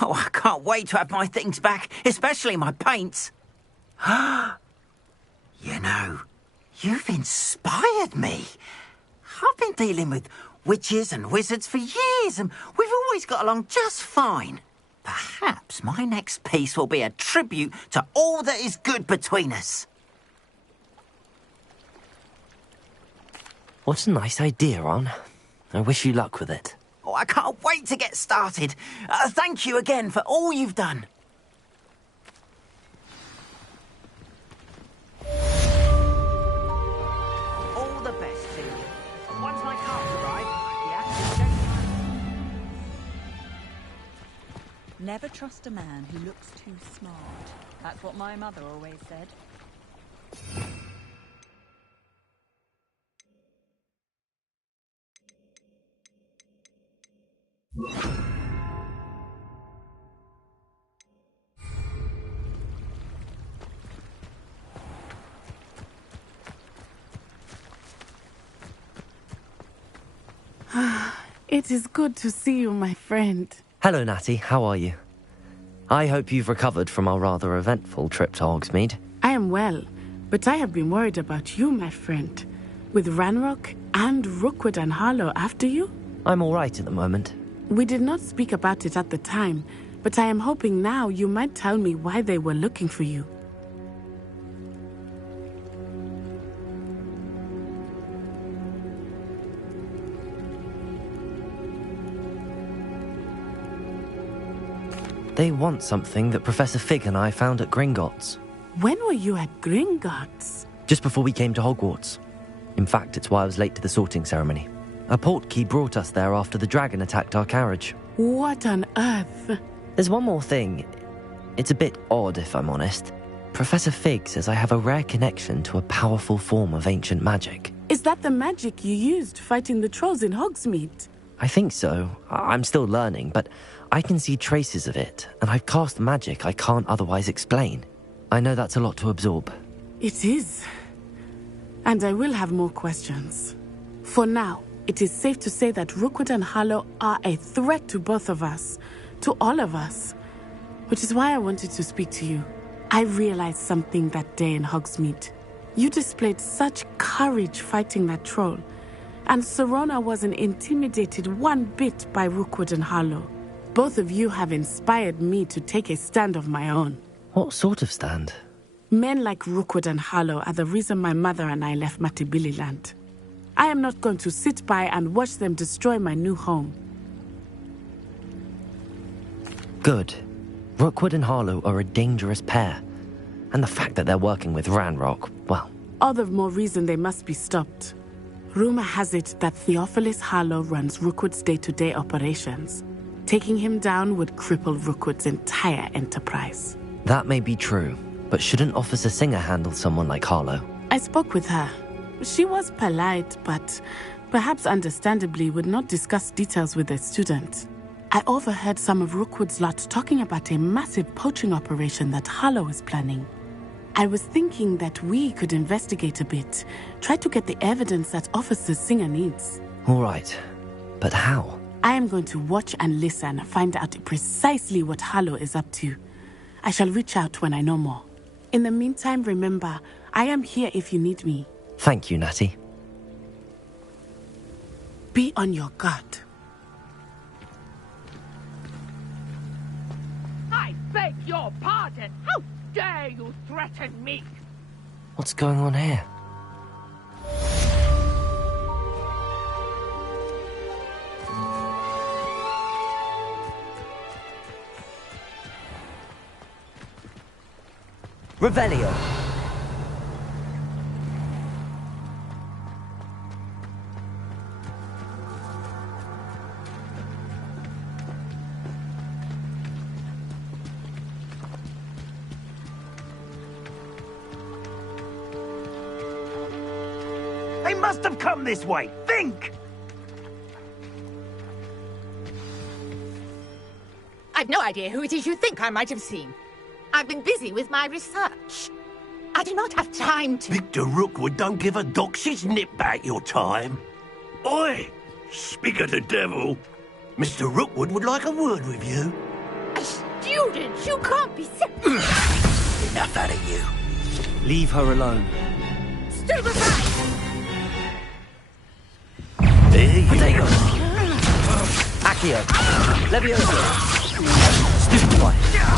Oh, I can't wait to have my things back, especially my paints. You know, you've inspired me. I've been dealing with witches and wizards for years, and we've always got along just fine. Perhaps my next piece will be a tribute to all that is good between us. What a nice idea, Ron. I wish you luck with it. Oh, I can't wait to get started. Thank you again for all you've done. All the best to you. Once my cards arrive, Never trust a man who looks too smart. That's what my mother always said. It is good to see you, my friend. Hello, Natty. How are you? I hope you've recovered from our rather eventful trip to Hogsmeade. I am well, but I have been worried about you, my friend. With Ranrock and Rookwood and Harlow after you? I'm all right at the moment. We did not speak about it at the time, but I am hoping now you might tell me why they were looking for you. They want something that Professor Fig and I found at Gringotts. When were you at Gringotts? Just before we came to Hogwarts. In fact, it's why I was late to the sorting ceremony. A portkey brought us there after the dragon attacked our carriage. What on earth? There's one more thing. It's a bit odd, if I'm honest. Professor Fig says I have a rare connection to a powerful form of ancient magic. Is that the magic you used fighting the trolls in Hogsmeade? I think so. I'm still learning, but I can see traces of it, and I've cast magic I can't otherwise explain. I know that's a lot to absorb. It is. And I will have more questions. For now, it is safe to say that Rookwood and Harlow are a threat to both of us, to all of us. Which is why I wanted to speak to you. I realized something that day in Hogsmeade. You displayed such courage fighting that troll, and Serona wasn't intimidated one bit by Rookwood and Harlow. Both of you have inspired me to take a stand of my own. What sort of stand? Men like Rookwood and Harlow are the reason my mother and I left Matibili Land. I am not going to sit by and watch them destroy my new home. Good. Rookwood and Harlow are a dangerous pair. And the fact that they're working with Ranrock, well... All the more reason they must be stopped. Rumor has it that Theophilus Harlow runs Rookwood's day-to-day operations. Taking him down would cripple Rookwood's entire enterprise. That may be true, but shouldn't Officer Singer handle someone like Harlow? I spoke with her. She was polite, but perhaps understandably would not discuss details with a student. I overheard some of Rookwood's lot talking about a massive poaching operation that Harlow is planning. I was thinking that we could investigate a bit, try to get the evidence that Officer Singer needs. All right, but how? I am going to watch and listen, find out precisely what Harlow is up to. I shall reach out when I know more. In the meantime, remember, I am here if you need me. Thank you, Natty. Be on your guard. I beg your pardon. How dare you threaten me? What's going on here? Revelio. They must have come this way. Think! I've no idea who it is you think I might have seen. I've been busy with my research. I do not have time to... Victor Rookwood don't give a doxy's nip back your time. Oi! Speak of the devil. Mr. Rookwood would like a word with you. A student? You can't be sick. Enough out of you. Leave her alone. Stupefy! There you Potato. Accio. Levioso. Stupefy.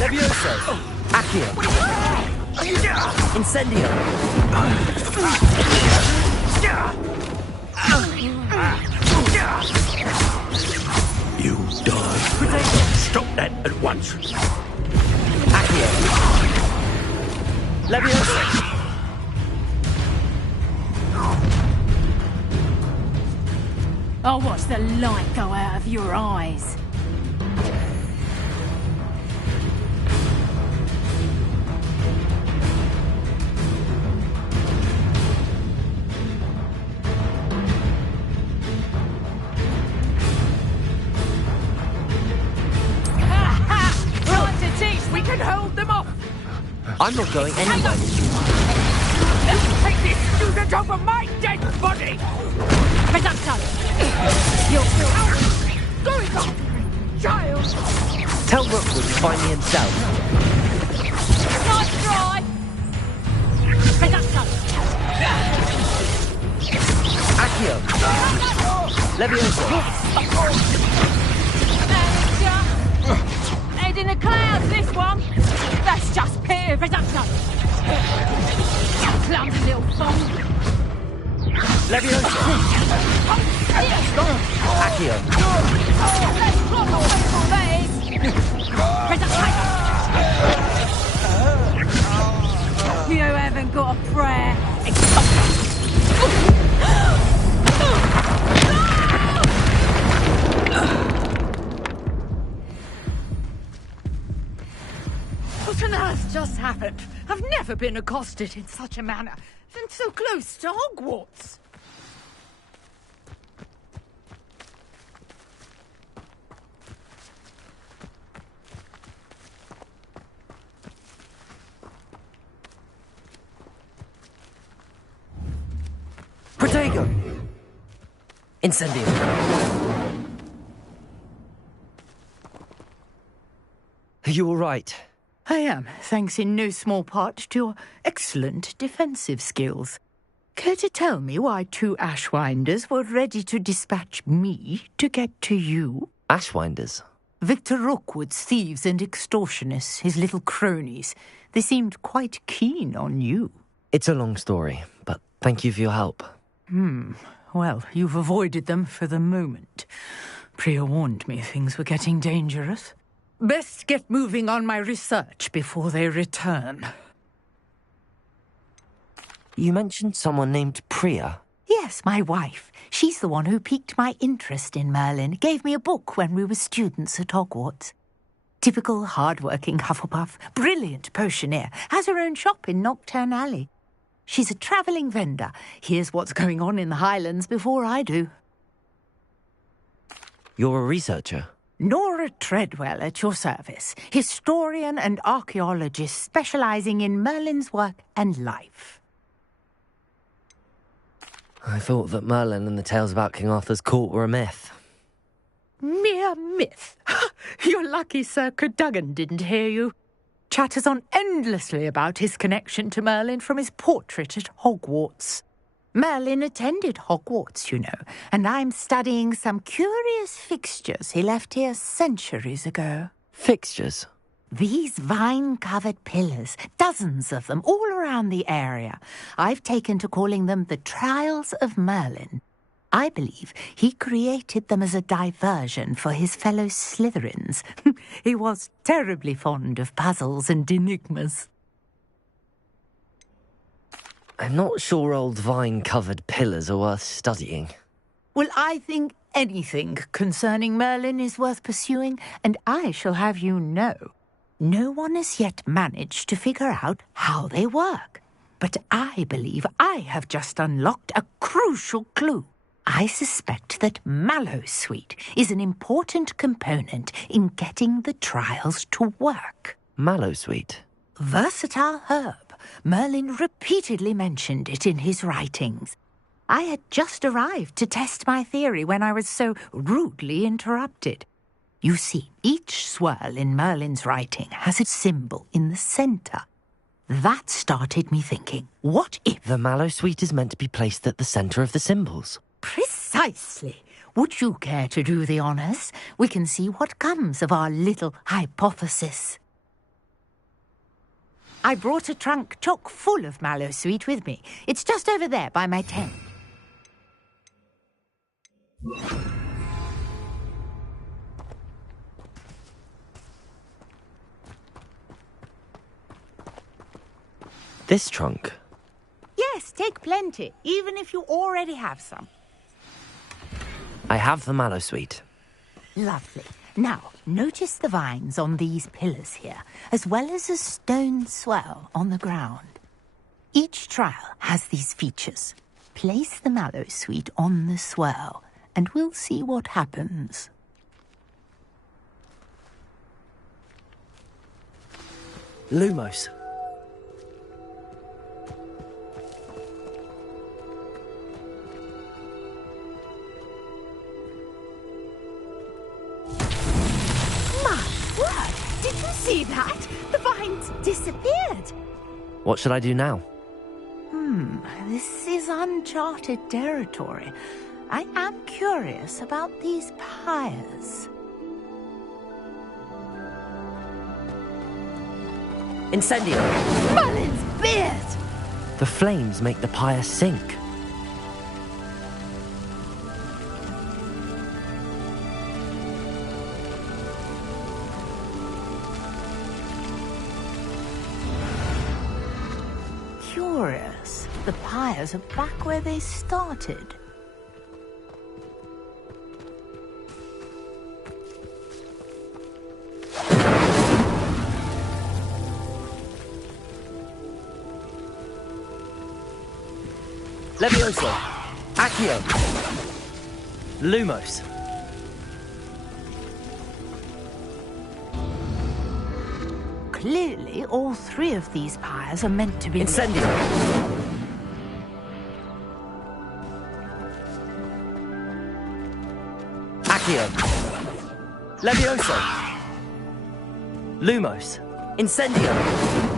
Levioso. Accio. Incendio. You die. Potato. Stop that at once. Accio. Levioso. I'll watch the light go out of your eyes. I'm not going anywhere. Take this student over my dead body! Reducto! You're still out! Going on! Child! Tell Rookwood to find me himself. Nice try! Reducto! Accio! Levioso! Head in the clouds, this one! That's just pure Reducto! Clumsy little thong! Levioso! Accio! Let's plot on wasteful days! Reducto! You haven't got a prayer! What on earth just happened? I've never been accosted in such a manner, and so close to Hogwarts. Protego! Incendio! Are you all right? I am, thanks in no small part to your excellent defensive skills. Care to tell me why 2 Ashwinders were ready to dispatch me to get to you? Ashwinders? Victor Rookwood's thieves and extortionists, his little cronies. They seemed quite keen on you. It's a long story, but thank you for your help. Well, you've avoided them for the moment. Priya warned me things were getting dangerous. Best get moving on my research before they return. You mentioned someone named Priya. Yes, my wife. She's the one who piqued my interest in Merlin. Gave me a book when we were students at Hogwarts. Typical hard-working Hufflepuff, brilliant potioneer, has her own shop in Knockturn Alley. She's a travelling vendor. Hears what's going on in the Highlands before I do. You're a researcher? Nora Treadwell at your service. Historian and archaeologist specialising in Merlin's work and life. I thought that Merlin and the tales about King Arthur's court were a myth. Mere myth. You're lucky Sir Cadogan didn't hear you. Chatters on endlessly about his connection to Merlin from his portrait at Hogwarts. Merlin attended Hogwarts, you know, and I'm studying some curious fixtures he left here centuries ago. Fixtures? These vine-covered pillars, dozens of them, all around the area. I've taken to calling them the Trials of Merlin. I believe he created them as a diversion for his fellow Slytherins. He was terribly fond of puzzles and enigmas. I'm not sure old vine-covered pillars are worth studying. Well, I think anything concerning Merlin is worth pursuing, and I shall have you know, no one has yet managed to figure out how they work. But I believe I have just unlocked a crucial clue. I suspect that Mallowsweet is an important component in getting the trials to work. Mallowsweet? Versatile herb. Merlin repeatedly mentioned it in his writings. I had just arrived to test my theory when I was so rudely interrupted. You see, each swirl in Merlin's writing has a symbol in the centre. That started me thinking, what if... The Mallowsweet is meant to be placed at the centre of the symbols. Precisely. Would you care to do the honours? We can see what comes of our little hypothesis. I brought a trunk chock full of Mallowsweet with me. It's just over there by my tent. This trunk? Yes, take plenty, even if you already have some. I have the Mallowsweet. Lovely. Now, notice the vines on these pillars here, as well as a stone swell on the ground. Each trial has these features. Place the Mallowsweet on the swell, and we'll see what happens. Lumos. See that? The vines disappeared. What should I do now? This is uncharted territory. I am curious about these pyres. Incendio! Merlin's beard! The flames make the pyre sink. Curious. The pyres are back where they started. Levioso! Accio! Lumos! Clearly, all three of these pyres are meant to be... Incendio! Accio! Levioso! Lumos! Incendio!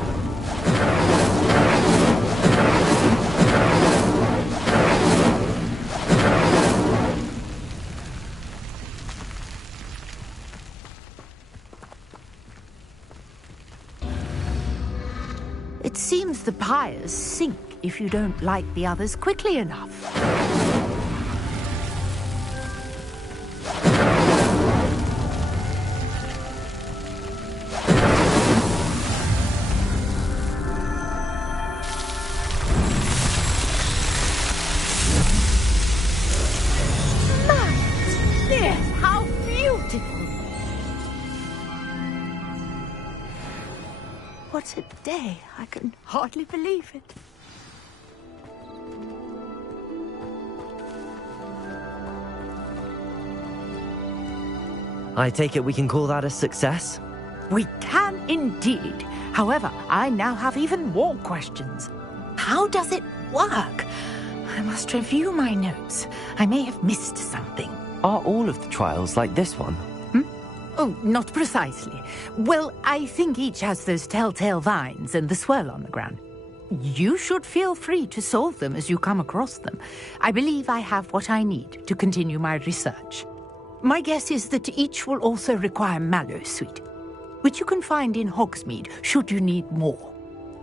It seems the pyres sink if you don't light the others quickly enough. Yes, how beautiful! What a day! I can hardly believe it. I take it we can call that a success? We can indeed. However, I now have even more questions. How does it work? I must review my notes. I may have missed something. Are all of the trials like this one? Oh, not precisely. Well, I think each has those telltale vines and the swirl on the ground. You should feel free to solve them as you come across them. I believe I have what I need to continue my research. My guess is that each will also require mallow sweet, which you can find in Hogsmeade should you need more.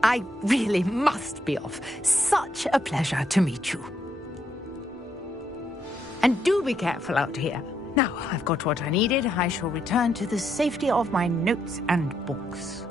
I really must be off. Such a pleasure to meet you. And do be careful out here. Now, I've got what I needed. I shall return to the safety of my notes and books.